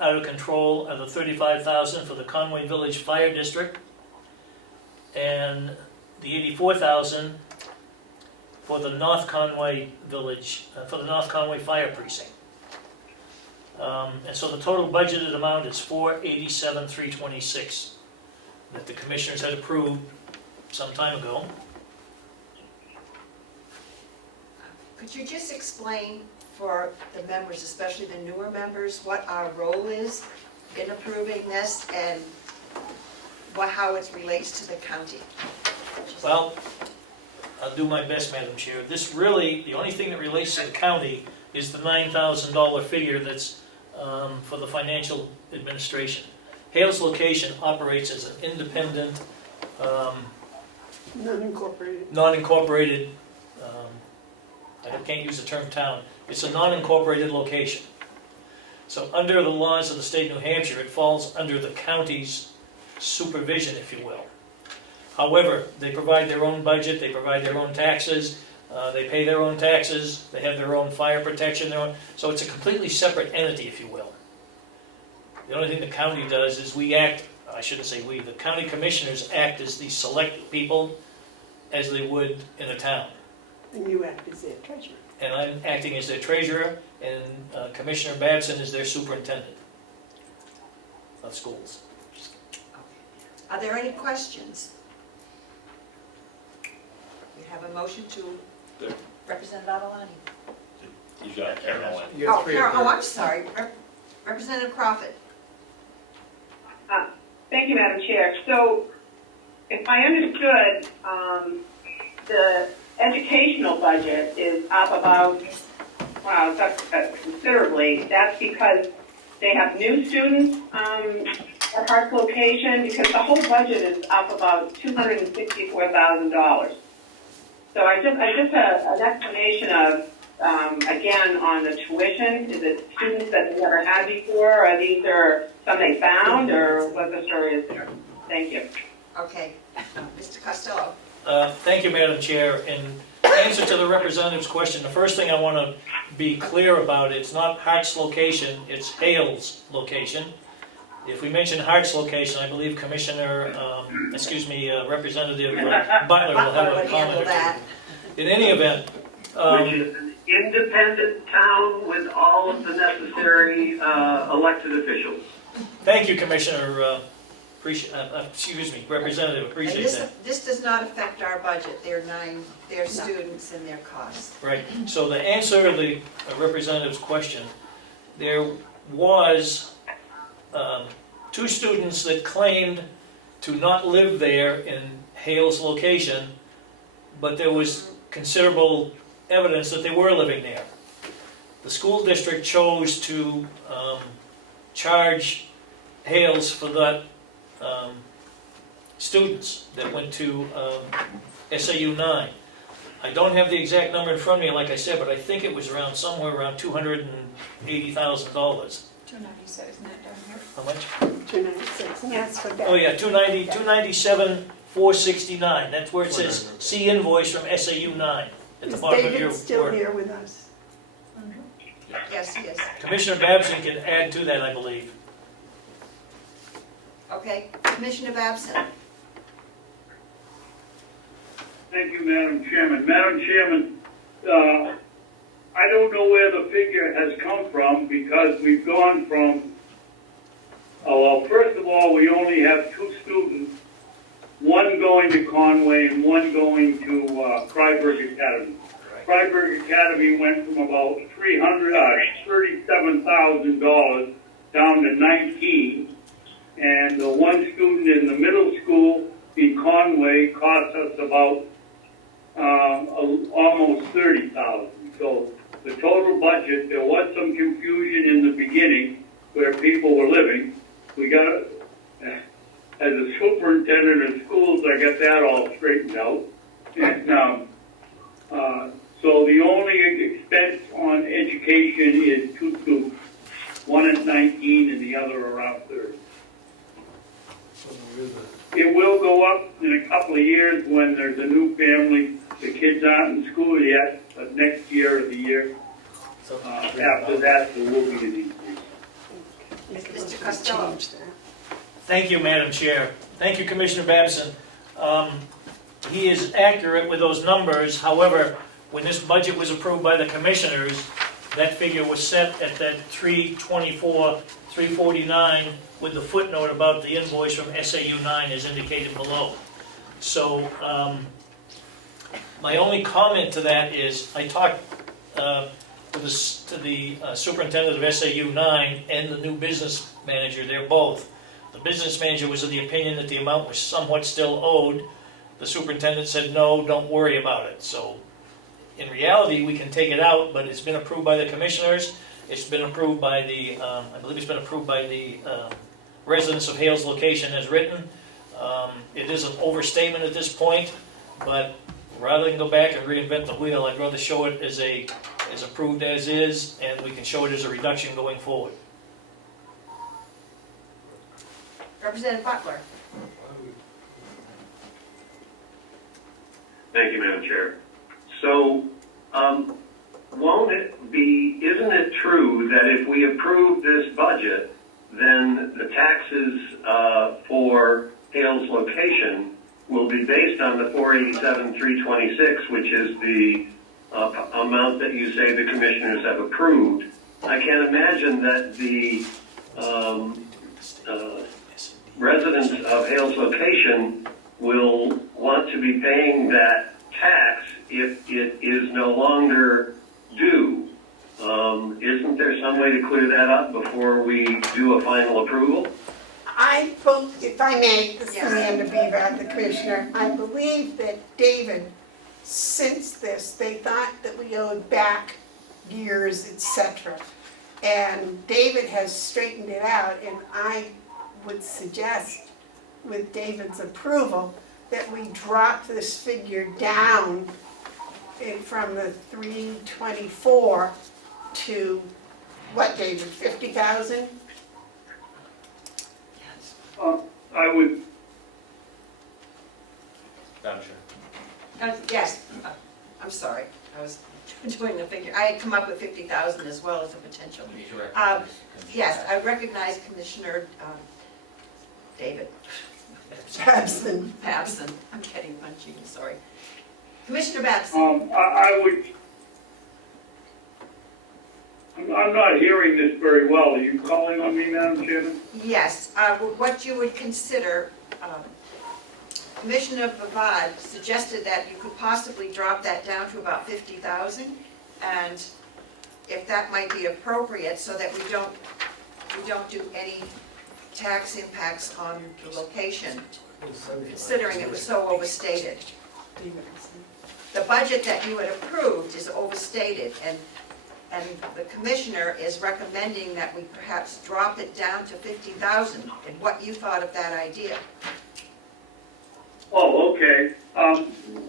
out of control are the $35,000 for the Conway Village Fire District and the $84,000 for the North Conway Village, for the North Conway Fire Precinct. And so the total budgeted amount is $487,326 that the commissioners had approved some time ago. Could you just explain for the members, especially the newer members, what our role is in approving this and how it relates to the county? Well, I'll do my best, Madam Chair. This really, the only thing that relates to the county is the $9,000 figure that's for the financial administration. Hales location operates as an independent, non-incorporated, I can't use the term town, it's a non-incorporated location. So under the laws of the state of New Hampshire, it falls under the county's supervision, if you will. However, they provide their own budget, they provide their own taxes, they pay their own taxes, they have their own fire protection, so it's a completely separate entity, if you will. The only thing the county does is we act, I shouldn't say we, the county commissioners act as the select people as they would in a town. And you act as their treasurer. And I'm acting as their treasurer, and Commissioner Babson is their superintendent of schools. Are there any questions? We have a motion to Representative Avalani. You got Carroll. Oh, Carroll, I'm sorry. Representative Crawford. Thank you, Madam Chair. So, if I understood, the educational budget is up about, wow, it's up considerably. That's because they have new students at Hart's location, because the whole budget is up about $264,000. So I just an explanation of, again, on the tuition. Is it students that we never had before, or these are some they found, or what the story is there? Thank you. Okay. Mr. Costello. Thank you, Madam Chair. In answer to the representative's question, the first thing I want to be clear about, it's not Hart's location, it's Hales location. If we mention Hart's location, I believe Representative Butler will have a comment or two. In any event, Which is an independent town with all of the necessary elected officials. thank you, Commissioner, Representative, And appreciate that. this does not affect our budget, their students and their costs. Right, so the answer to the representative's question, there was 2 students that claimed to not live there in Hales location, but there was considerable evidence that they were living there. The school district chose to charge Hales for that students that went to SAU 9. I don't have the exact number in front of me, like I said, but I think it was somewhere around $280,000. 296, isn't that down here? How much? 296, and that's for that. Oh yeah, 297,469. That's where it says see invoice from SAU 9 at the Is bottom of your David still word. here with us? Yes, he is. Commissioner Babson can add to that, I believe. Okay, Commissioner Babson. Thank you, Madam Chairman. Madam Chairman, I don't know where the figure has come from, because we've gone from Well, first of all, we only have 2 students, one going to Conway and one going to Freiburg Academy. Freiburg Academy went from about $37,000 down to 19, and the one student in the middle school in Conway cost us about almost $30,000. So the total budget, there was some confusion in the beginning where people were living. We got, as a superintendent of schools, I got that all straightened out. And so the only expense on education is 2 students, one at 19 and the other around 30. It will go up in a couple of years when there's a new family. The kids aren't in school yet, but next year or the year after that, there will be an increase. Mr. Costello. Thank you, Madam Chair. Thank you, Commissioner Babson. He is accurate with those numbers. However, when this budget was approved by the commissioners, that figure was set at that 324, 349 with the footnote about the invoice from SAU 9 as indicated below. So my only comment to that is I talked to the superintendent of SAU 9 and the new business manager. They're both. The business manager was of the opinion that the amount was somewhat still owed. The superintendent said, no, don't worry about it. So in reality, we can take it out, but it's been approved by the commissioners. It's been approved by the, I believe it's been approved by the residents of Hale's location as written. It is an overstatement at this point, but rather than go back and reinvent the wheel, I'd rather show it as approved as is, and we can show it as a reduction going forward. Representative Butler. Thank you, Madam Chair. So, isn't it true that if we approve this budget, then the taxes for Hale's location will be based on the 487,326, which is the amount that you say the commissioners have approved? I can't imagine that the residents of Hale's location will want to be paying that tax if it is no longer due. Isn't there some way to clear that up before we do a final approval? If I may, this is Amanda Beaver, the commissioner, I believe that David, since this, they thought that we owed back years, etc. And David has straightened it out, and I would suggest, with David's approval, that we drop this figure down from the 324 to, what, David, 50,000? I would. Madam Chair. Yes, I'm sorry. I was doing the figure. I had come up with 50,000 as well as a potential. Yes, I recognize Commissioner David. Babson. Babson. I'm getting punchy, sorry. Commissioner Babson. I'm not hearing this very well. Are you calling on me, Madam Chairman? Yes, what you would consider, Commissioner Bavad suggested that you could possibly drop that down to about 50,000, and if that might be appropriate, so that we don't do any tax impacts on the location, considering it was so overstated. The budget that you had approved is overstated, and the commissioner is recommending that we perhaps drop it down to 50,000, and what you thought of that idea. Oh, okay.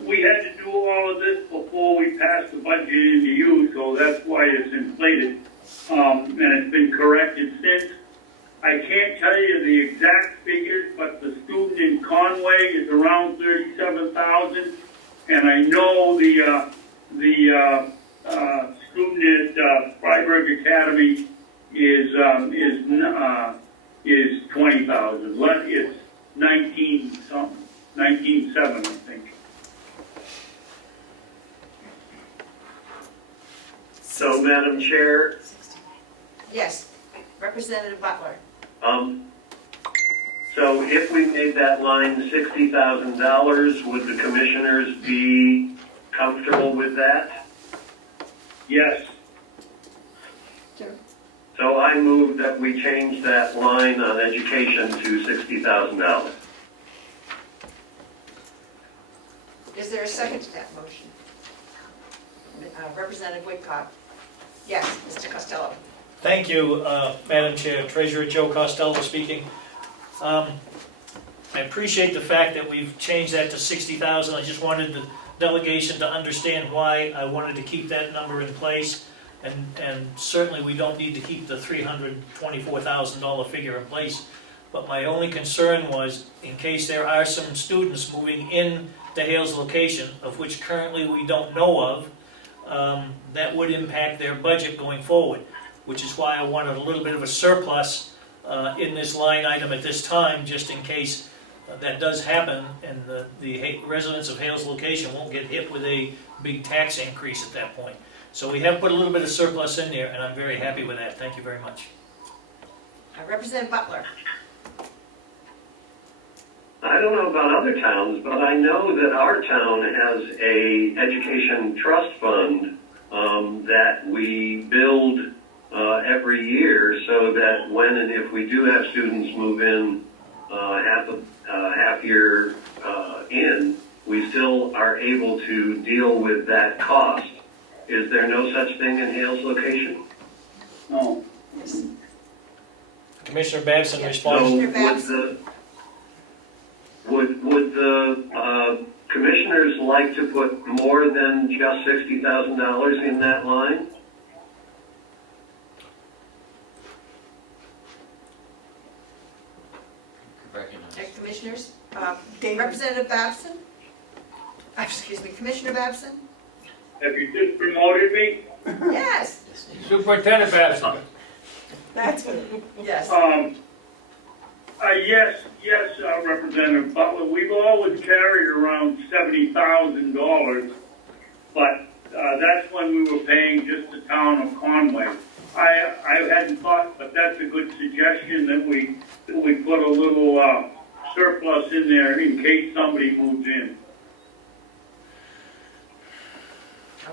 We had to do all of this before we passed the budget into you, so that's why it's inflated. And it's been corrected since. I can't tell you the exact figures, but the student in Conway is around 37,000, and I know the student at Freiburg Academy is 20,000. It's 19 something, 19.7, I think. So, Madam Chair. Yes, Representative Butler. So if we made that line $60,000, would the commissioners be comfortable with that? Yes. So I move that we change that line on education to $60,000. Is there a second to that motion? Representative Whitcott? Yes, Mr. Costello. Thank you, Madam Chair. Treasurer Joe Costello speaking. I appreciate the fact that we've changed that to 60,000. I just wanted the delegation to understand why I wanted to keep that number in place. And certainly we don't need to keep the $324,000 figure in place. But my only concern was, in case there are some students moving in to Hale's location, of which currently we don't know of, that would impact their budget going forward, which is why I wanted a little bit of a surplus in this line item at this time, just in case that does happen and the residents of Hale's location won't get hit with a big tax increase at that point. So we have put a little bit of surplus in there, and I'm very happy with that. Thank you very much. Representative Butler. I don't know about other towns, but I know that our town has a education trust fund that we build every year, so that when and if we do have students move in half year in, we still are able to deal with that cost. Is there no such thing in Hale's location? No. Yes. Commissioner Babson Yes. responds. So Commissioner Babson. would the commissioners like to put more than just $60,000 in that line? Commissioners? David. Representative Babson? Excuse me, Commissioner Babson? Have you just promoted me? Yes. Superintendent Babson. That's good. Yes. Yes, Representative Butler, we've always carried around $70,000, but that's when we were paying just the town of Conway. I hadn't thought, but that's a good suggestion that we put a little surplus in there in case somebody moves in.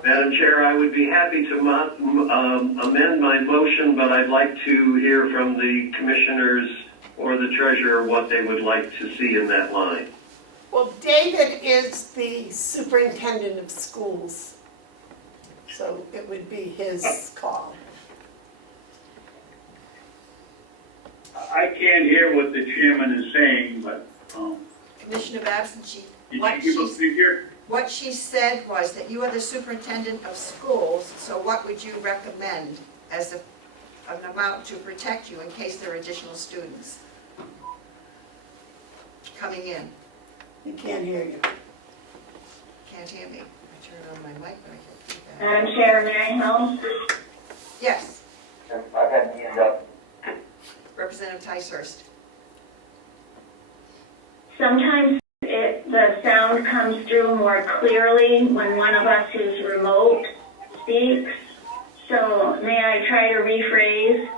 Madam Chair, I would be happy to amend my motion, but I'd like to hear from the commissioners or the treasurer what they would like to see in that line. Well, David is the superintendent of schools, so it would be his call. I can't hear what the chairman is saying, but Commissioner Babson, did you give a figure? what she said was that you are the superintendent of schools, so what would you recommend as an amount to protect you in case there are additional students coming in? He can't hear you. Can't hear me. I turn on my mic, but I can't feedback. Madam Chair, may I help? Yes, I've had hands up. Representative Ticehurst. Sometimes the sound comes through more clearly when one of us who's remote speaks. So may I try to rephrase?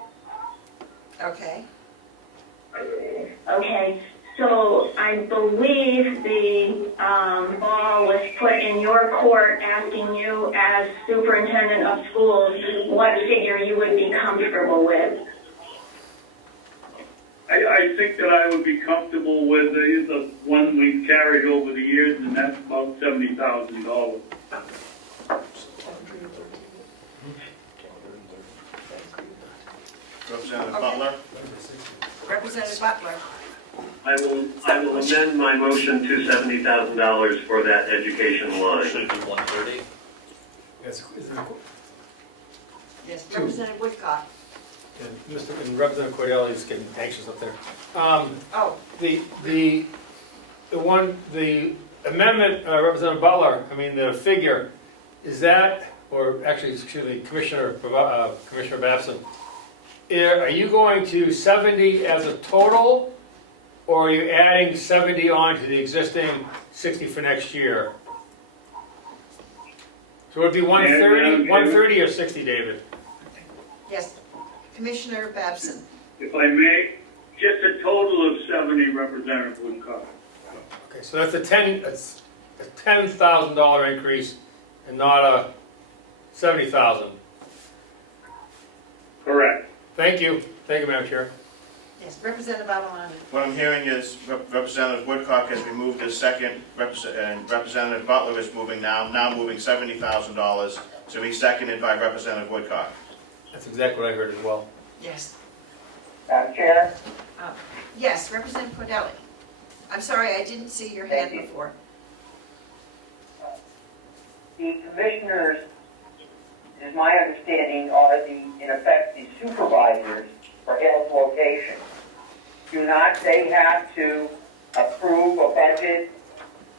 Okay. Okay, so I believe the ball was put in your court asking you as superintendent of schools what figure you would be comfortable with. I think that I would be comfortable with the one we've carried over the years, and that's about $70,000. Representative Okay. Butler? Representative Butler. I will amend my motion to $70,000 for that education line. Should it be 130? Yes, Representative Whitcott. And Representative Cordelli is getting anxious up there. Oh, The amendment, Representative Butler, I mean, the figure, is that, or actually, excuse me, Commissioner Babson, are you going to 70 as a total, or are you adding 70 on to the existing 60 for next year? So it would be 130 or 60, David? yes, Commissioner Babson. If I may, just a total of 70. 70 Representative Woodcock. Okay, so that's a $10,000 increase and not a 70,000. Correct. Thank you, Madam Chair. Yes, Representative Avalon. What I'm hearing is Representative Woodcock has removed his second, and Representative Butler is moving now moving $70,000, so he's seconded by Representative Woodcock. That's exactly what I heard as well. Yes. Madam Chair? Yes, Representative Cordelli. I'm sorry, I didn't see your hand Thank you. before. The commissioners, is my understanding, are in effect, the supervisors for health location. Do not they have to approve a budget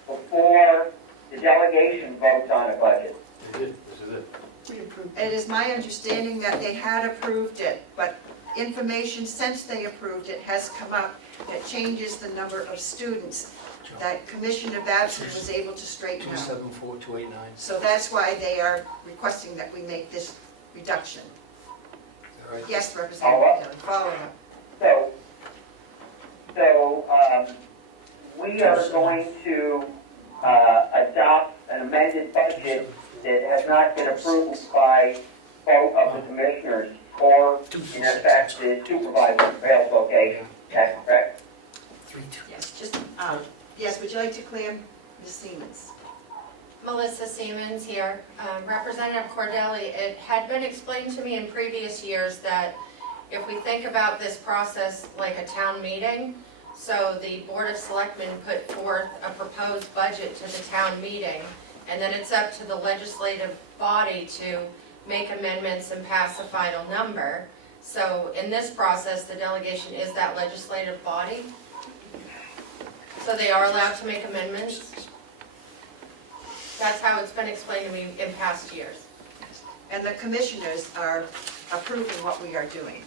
before the delegation votes on a budget? This is it. We approved. It is my understanding that they had approved it, but information since they approved it has come up that changes the number of students that Commissioner Babson was able to straighten out. 274-289. So that's why they are requesting that we make this reduction. All right. Yes, Representative Kelly, follow up. So, we are going to adopt an amended budget that has not been approved by both of the commissioners or, in effect, the supervisor for health location. That's correct? Yes, just, yes, would you like to clear Ms. Siemens? Melissa Siemens here. Representative Cordelli, it had been explained to me in previous years that if we think about this process like a town meeting, so the Board of Selectmen put forth a proposed budget to the town meeting, and then it's up to the legislative body to make amendments and pass a final number. So in this process, the delegation is that legislative body. So they are allowed to make amendments. That's how it's been explained to me in past years. And the commissioners are approving what we are doing.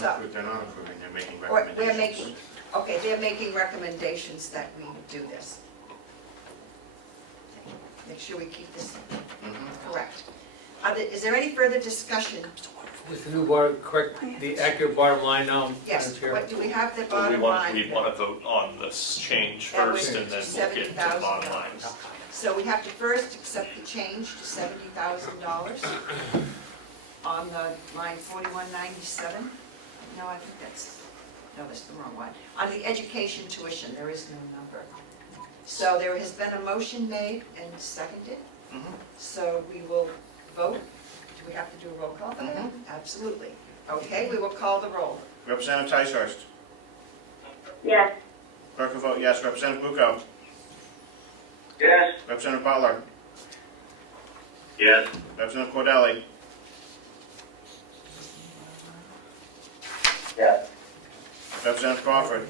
They're not approving, they're making Or recommendations. we're making, okay, they're making recommendations that we do this. Make sure we keep this correct. Is there any further discussion? Is the new bar, correct, the accurate bottom line now, Yes, Madam Chair? what, do we have the We bottom want line? to vote on this change That first, was and then we'll get to the bottom $70,000. lines. So we have to first accept the change to $70,000 on the line 4197. No, I think that's the wrong one. On the education tuition, there is no number. So there has been a motion made and seconded. So we will vote. Do we have to do a roll call for that? Absolutely. Okay, we will call the roll. Representative Ticehurst. Yes. Clerk will vote yes. Representative Bucco. Yes. Representative Butler. Yes. Representative Cordelli. Yes. Representative Crawford.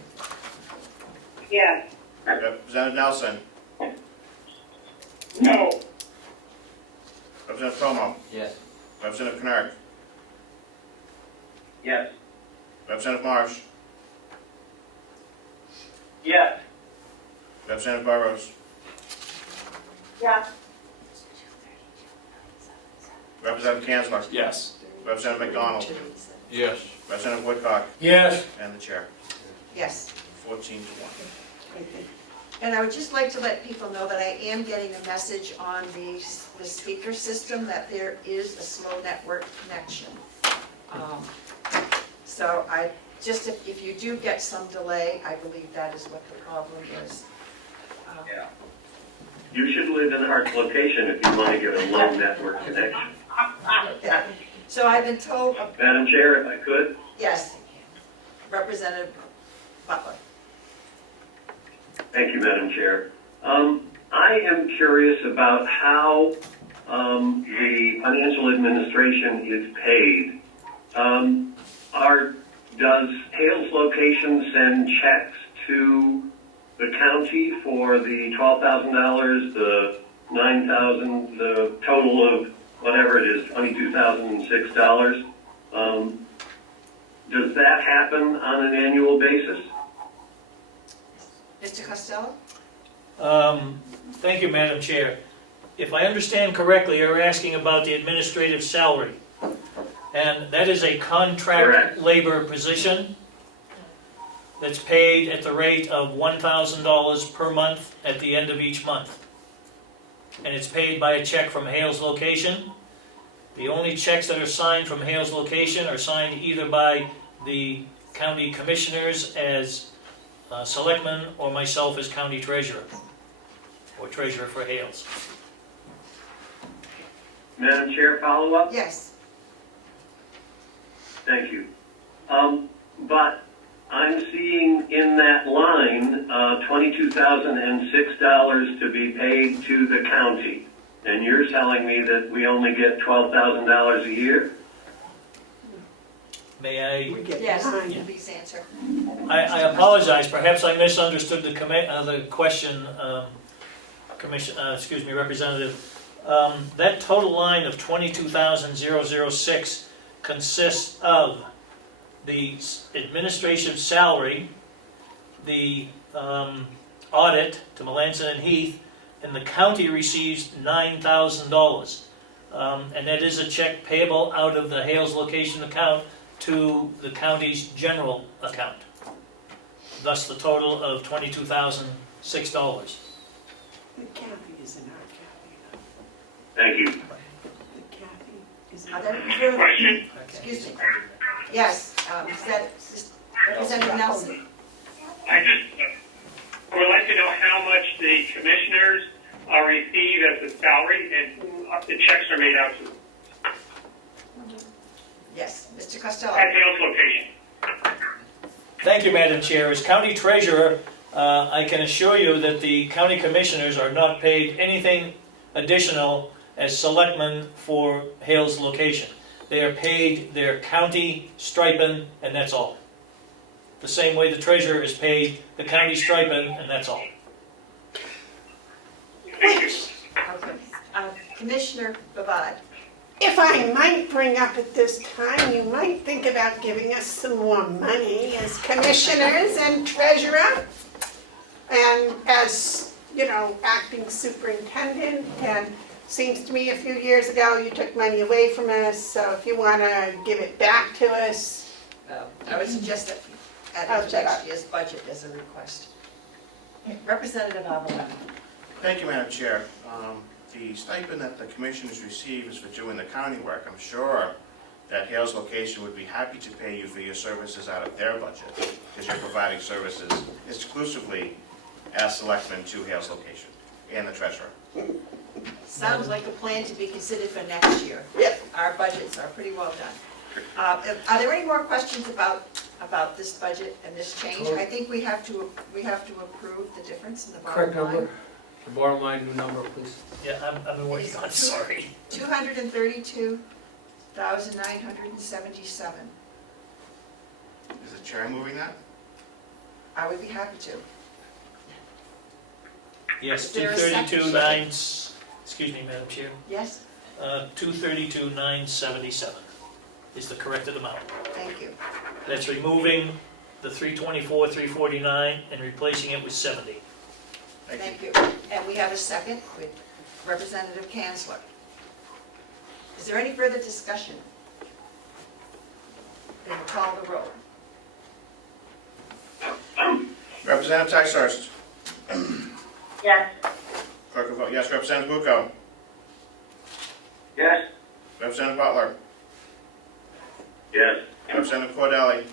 Yes. Representative Nelson. No. Representative Comeau. Yes. Representative Knurk. Yes. Representative Marsh. Yes. Representative Burrows. Yes. Representative Kansler. Yes. Representative McDonald. Yes. Representative Woodcock. Yes. And the chair. Yes. 14 to 1. And I would just like to let people know that I am getting a message on the speaker system that there is a slow network connection. So I just, if you do get some delay, I believe that is what the problem is. Yeah. You should live in Hart's location if you want to get a low network connection. Yeah. So I've been told, Madam Chair, if I could, yes, Representative Butler. thank you, Madam Chair. I am curious about how the financial administration is paid. Does Hales Location send checks to the county for the $12,000, the $9,000, the total of whatever it is, $22,006? Does that happen on an annual basis? Mr. Costello? Thank you, Madam Chair. If I understand correctly, you're asking about the administrative salary. And that is a contract Correct. labor position. that's paid at the rate of $1,000 per month at the end of each month. And it's paid by a check from Hales Location. The only checks that are signed from Hales Location are signed either by the county commissioners as selectman or myself as county treasurer, or treasurer for Hales. Madam Chair, follow-up? Yes. Thank you. But I'm seeing in that line, $22,006 to be paid to the county. And you're telling me that we only get $12,000 a year? May I? We get Yes, behind. please answer. I apologize, perhaps I misunderstood the question, Representative. That total line of $22,006 consists of the administrative salary, the audit to Melanson and Heath, and the county receives $9,000. And that is a check payable out of the Hales Location account to the county's general account. Thus the total of $22,006. The Kathy is in our Kathy. Thank you. The Kathy is in Are our. there any further? Excuse me. Yes, is that Representative Nelson? I just would like to know how much the commissioners receive as a salary and who the checks are made out to. Yes, Mr. Costello. At Hales Location. Thank you, Madam Chair. As county treasurer, I can assure you that the county commissioners are not paid anything additional as selectmen for Hales Location. They are paid their county stipend, and that's all. The same way the treasurer is paid the county stipend, and that's all. Thank you. Okay. Commissioner Bavad. If I might bring up at this time, you might think about giving us some more money as commissioners and treasurer. And as, acting superintendent, and seems to me a few years ago you took money away from us, so if you want to give it back to us. I would suggest that add next year's budget as a request. Representative Avalon. Thank you, Madam Chair. The stipend that the commissioners receive is for doing the county work. I'm sure that Hales Location would be happy to pay you for your services out of their budget, because you're providing services exclusively as selectmen to Hales Location and the treasurer. Sounds like a plan to be considered for next year. Yep. Our budgets are pretty well done. Are there any more questions about this budget and this change? I think we have to approve the difference in the bottom line. The bottom line, new number, please. Yeah, I've been working on it, sorry. $232,977. Is the chair moving that? I would be happy to. Yes, Is there a second? 232,9, excuse me, Madam Chair, Yes? 232,977 is the corrected amount. Thank you. That's removing the 324, 349 and replacing it with 70. Thank you. And we have a second with Representative Kanzler. Is there any further discussion? Then we'll call the roll. Representative Ticehurst. Yes. Clerk will vote yes. Representative Bucco. Yes? Representative Butler. Yes. Representative Cordelli.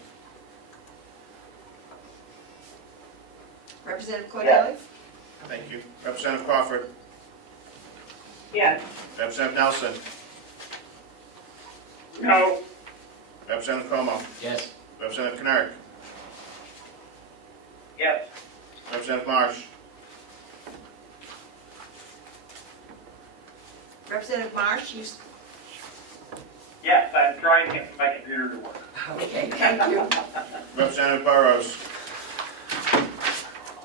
Representative Cordelli? Yes. Thank you. Representative Crawford. Yes. Representative Nelson. No. Representative Comeau. Yes. Representative Knark. Yes. Representative Marsh. Representative Marsh, you... Yes, I'm trying to get my computer to work. Okay, thank you. Representative Burrows.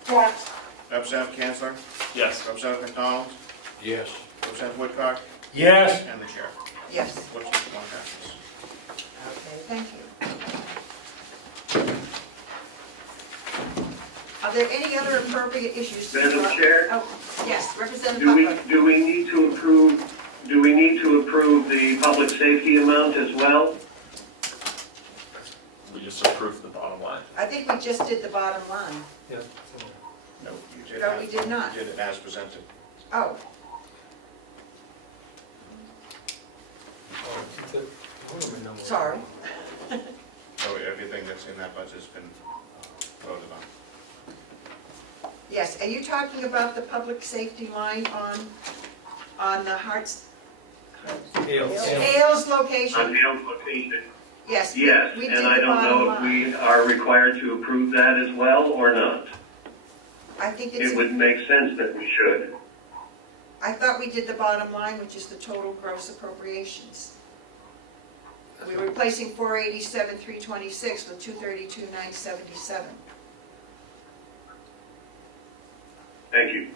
Yes. Representative Kanzler. Yes. Representative McDonald. Yes. Representative Woodcock. Yes. And the chair. Yes. Which is one passes. Okay, thank you. Are there any other appropriate issues? to Madam brought- Chair? Oh, yes, Representative Do we, Butler. do we need to approve the public safety amount as well? We just approved the bottom line. I think we just did the bottom line. Yeah. No, you did No, not. we did not. You did it as presented. Oh, Oh, it's a- hold on a minute. sorry. So everything that's in that budget has been voted on. Yes, are you talking about the public safety line on the Hearts, Hales. Hales location? On Hale's location. Yes. Yes, we did and I the don't bottom know if line. we are required to approve that as well or not. I think It it's, would make sense that we should. I thought we did the bottom line, which is the total gross appropriations. We were replacing 487,326 with 232,977. Thank you.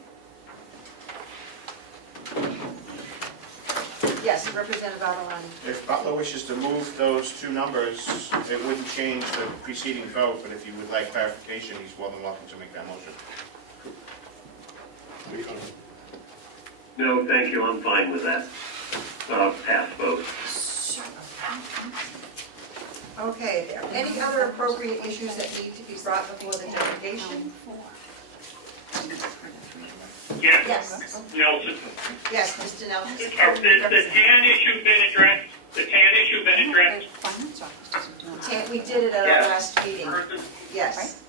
Yes, Representative Avalon. If Butler wishes to move those two numbers, it wouldn't change the preceding vote, but if you would like clarification, he's more than welcome to make that motion. No, thank you, I'm fine with that. Pass vote. Okay, are there any other appropriate issues that need to be brought before the delegation? Yes, Yes. Nelson. Yes, Mr. Nelson. The TAN issue been addressed? The TAN issue been addressed? We did it at our Yes. last meeting. Yes.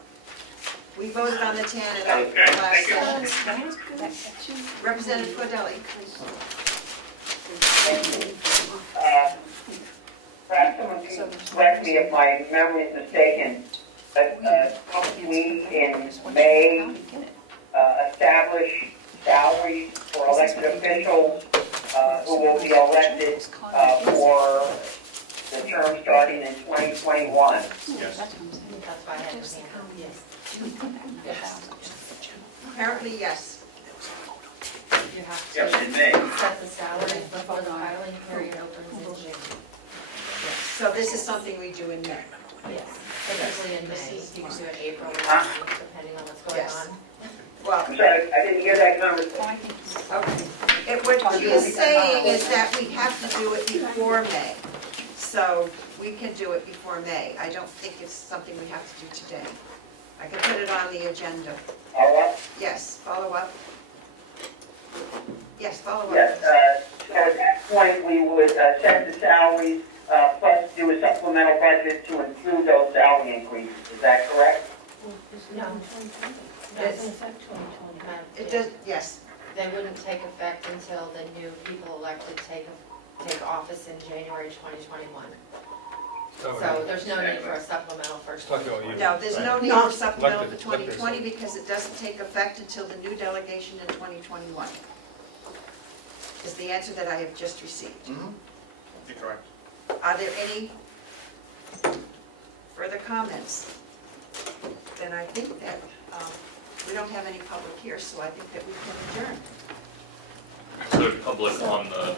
We voted on the TAN at our Okay, last thank session. Representative Cordelli. Perhaps someone can correct me if my memory is mistaken, but we in May establish salaries for elected officials who will be elected for the term starting in 2021. Yes. That's why I had to say, yes. Apparently, yes. You have Yes, to in May. set the salary before the filing period opens in June. So this is something we do in May. Yes, typically in May, you can do it April, or June, depending on what's going Yes. on. Well, I'm sorry, I didn't hear that conversation. okay. What she is saying is that we have to do it before May. So we can do it before May. I don't think it's something we have to do today. I can put it on the agenda. All right? Yes, follow up. Yes, follow up. Yes, so at that point, we would set the salaries, plus do a supplemental budget to include those salary increases. Is that correct? No. It's- in effect 2020. It does, yes. They wouldn't take effect until the new people elected take office in January 2021. So there's no need for a supplemental for. Talking about you. No, there's no need No. for supplemental for Elected, 2020 because it doesn't take effect until the new delegation in 2021. Is the answer that I have just received. Mm-hmm. You're correct. Are there any further comments? Then I think that we don't have any public here, so I think that we can adjourn. So public on the,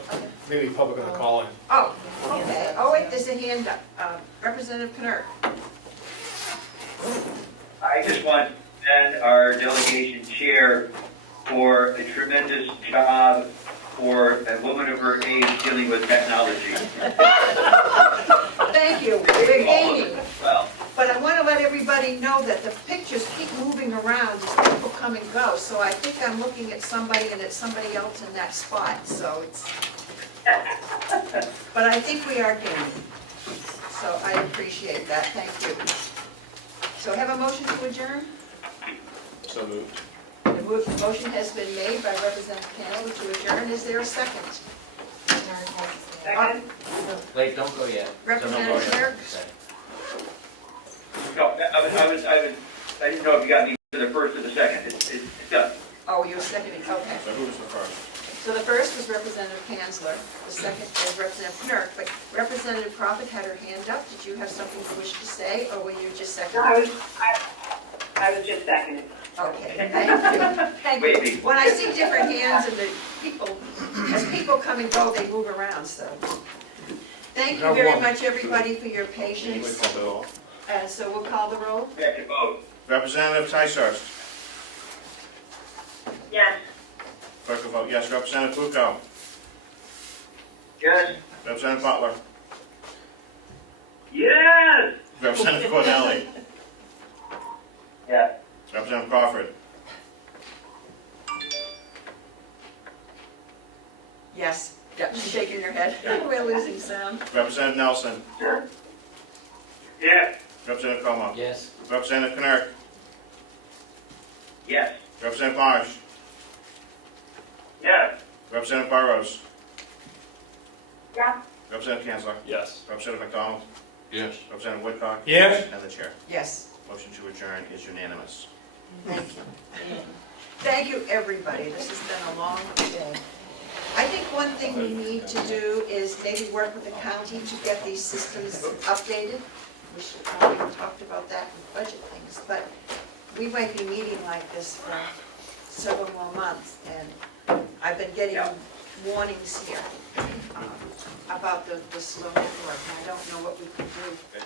Maybe public on the call in. Oh, okay. Oh, wait, there's a hand up. Representative Knurk. I just want to thank our delegation chair for a tremendous job for a woman of her age dealing with technology. Thank you. We're gaining. Well, But I want to let everybody know that the pictures keep moving around as people come and go. So I think I'm looking at somebody and it's somebody else in that spot, so it's... But I think we are gaining. So I appreciate that, thank you. So have a motion to adjourn? so moved. The motion has been made by Representative Carroll to adjourn. Is there a second? Second? Wait, don't go yet. Representative Clerk? no, I didn't know if you got me to the first or the second. It's done. Oh, you're seconding, okay. So who's the first? So the first was Representative Kanzler, the second is Representative Knurk, but Representative Prophet had her hand up. Did you have something you wish to say, or were you just seconding? I was just seconding. Okay, thank you. Thank you. Wait. When I see different hands and the people, as people come and go, they move around, so. Thank you very much, everybody, for your Can you patience. call the roll? So we'll call the roll. Back to vote. Representative Ticehurst. Yes. Clerk will vote yes. Representative Pucco. Yes. Representative Butler. Yes! Representative Cordelli. losing sound. Representative Nelson. Yes. Representative Comeau. Yes. Representative Knirk. Yes. Representative Marsh. Yes. Representative Burrows. Yeah. Representative Kansler. Yes. Representative McDonald. Yes. Representative Woodcock. Yes. And the chair. Yes, Motion to adjourn is unanimous. thank you. Thank you, everybody. This has been a long day. I think one thing we need to do is maybe work with the county to get these systems updated. We should probably talked about that with budget things, but we might be meeting like this for several more months, and I've been getting warnings here about the slow network, and I don't know what we can do.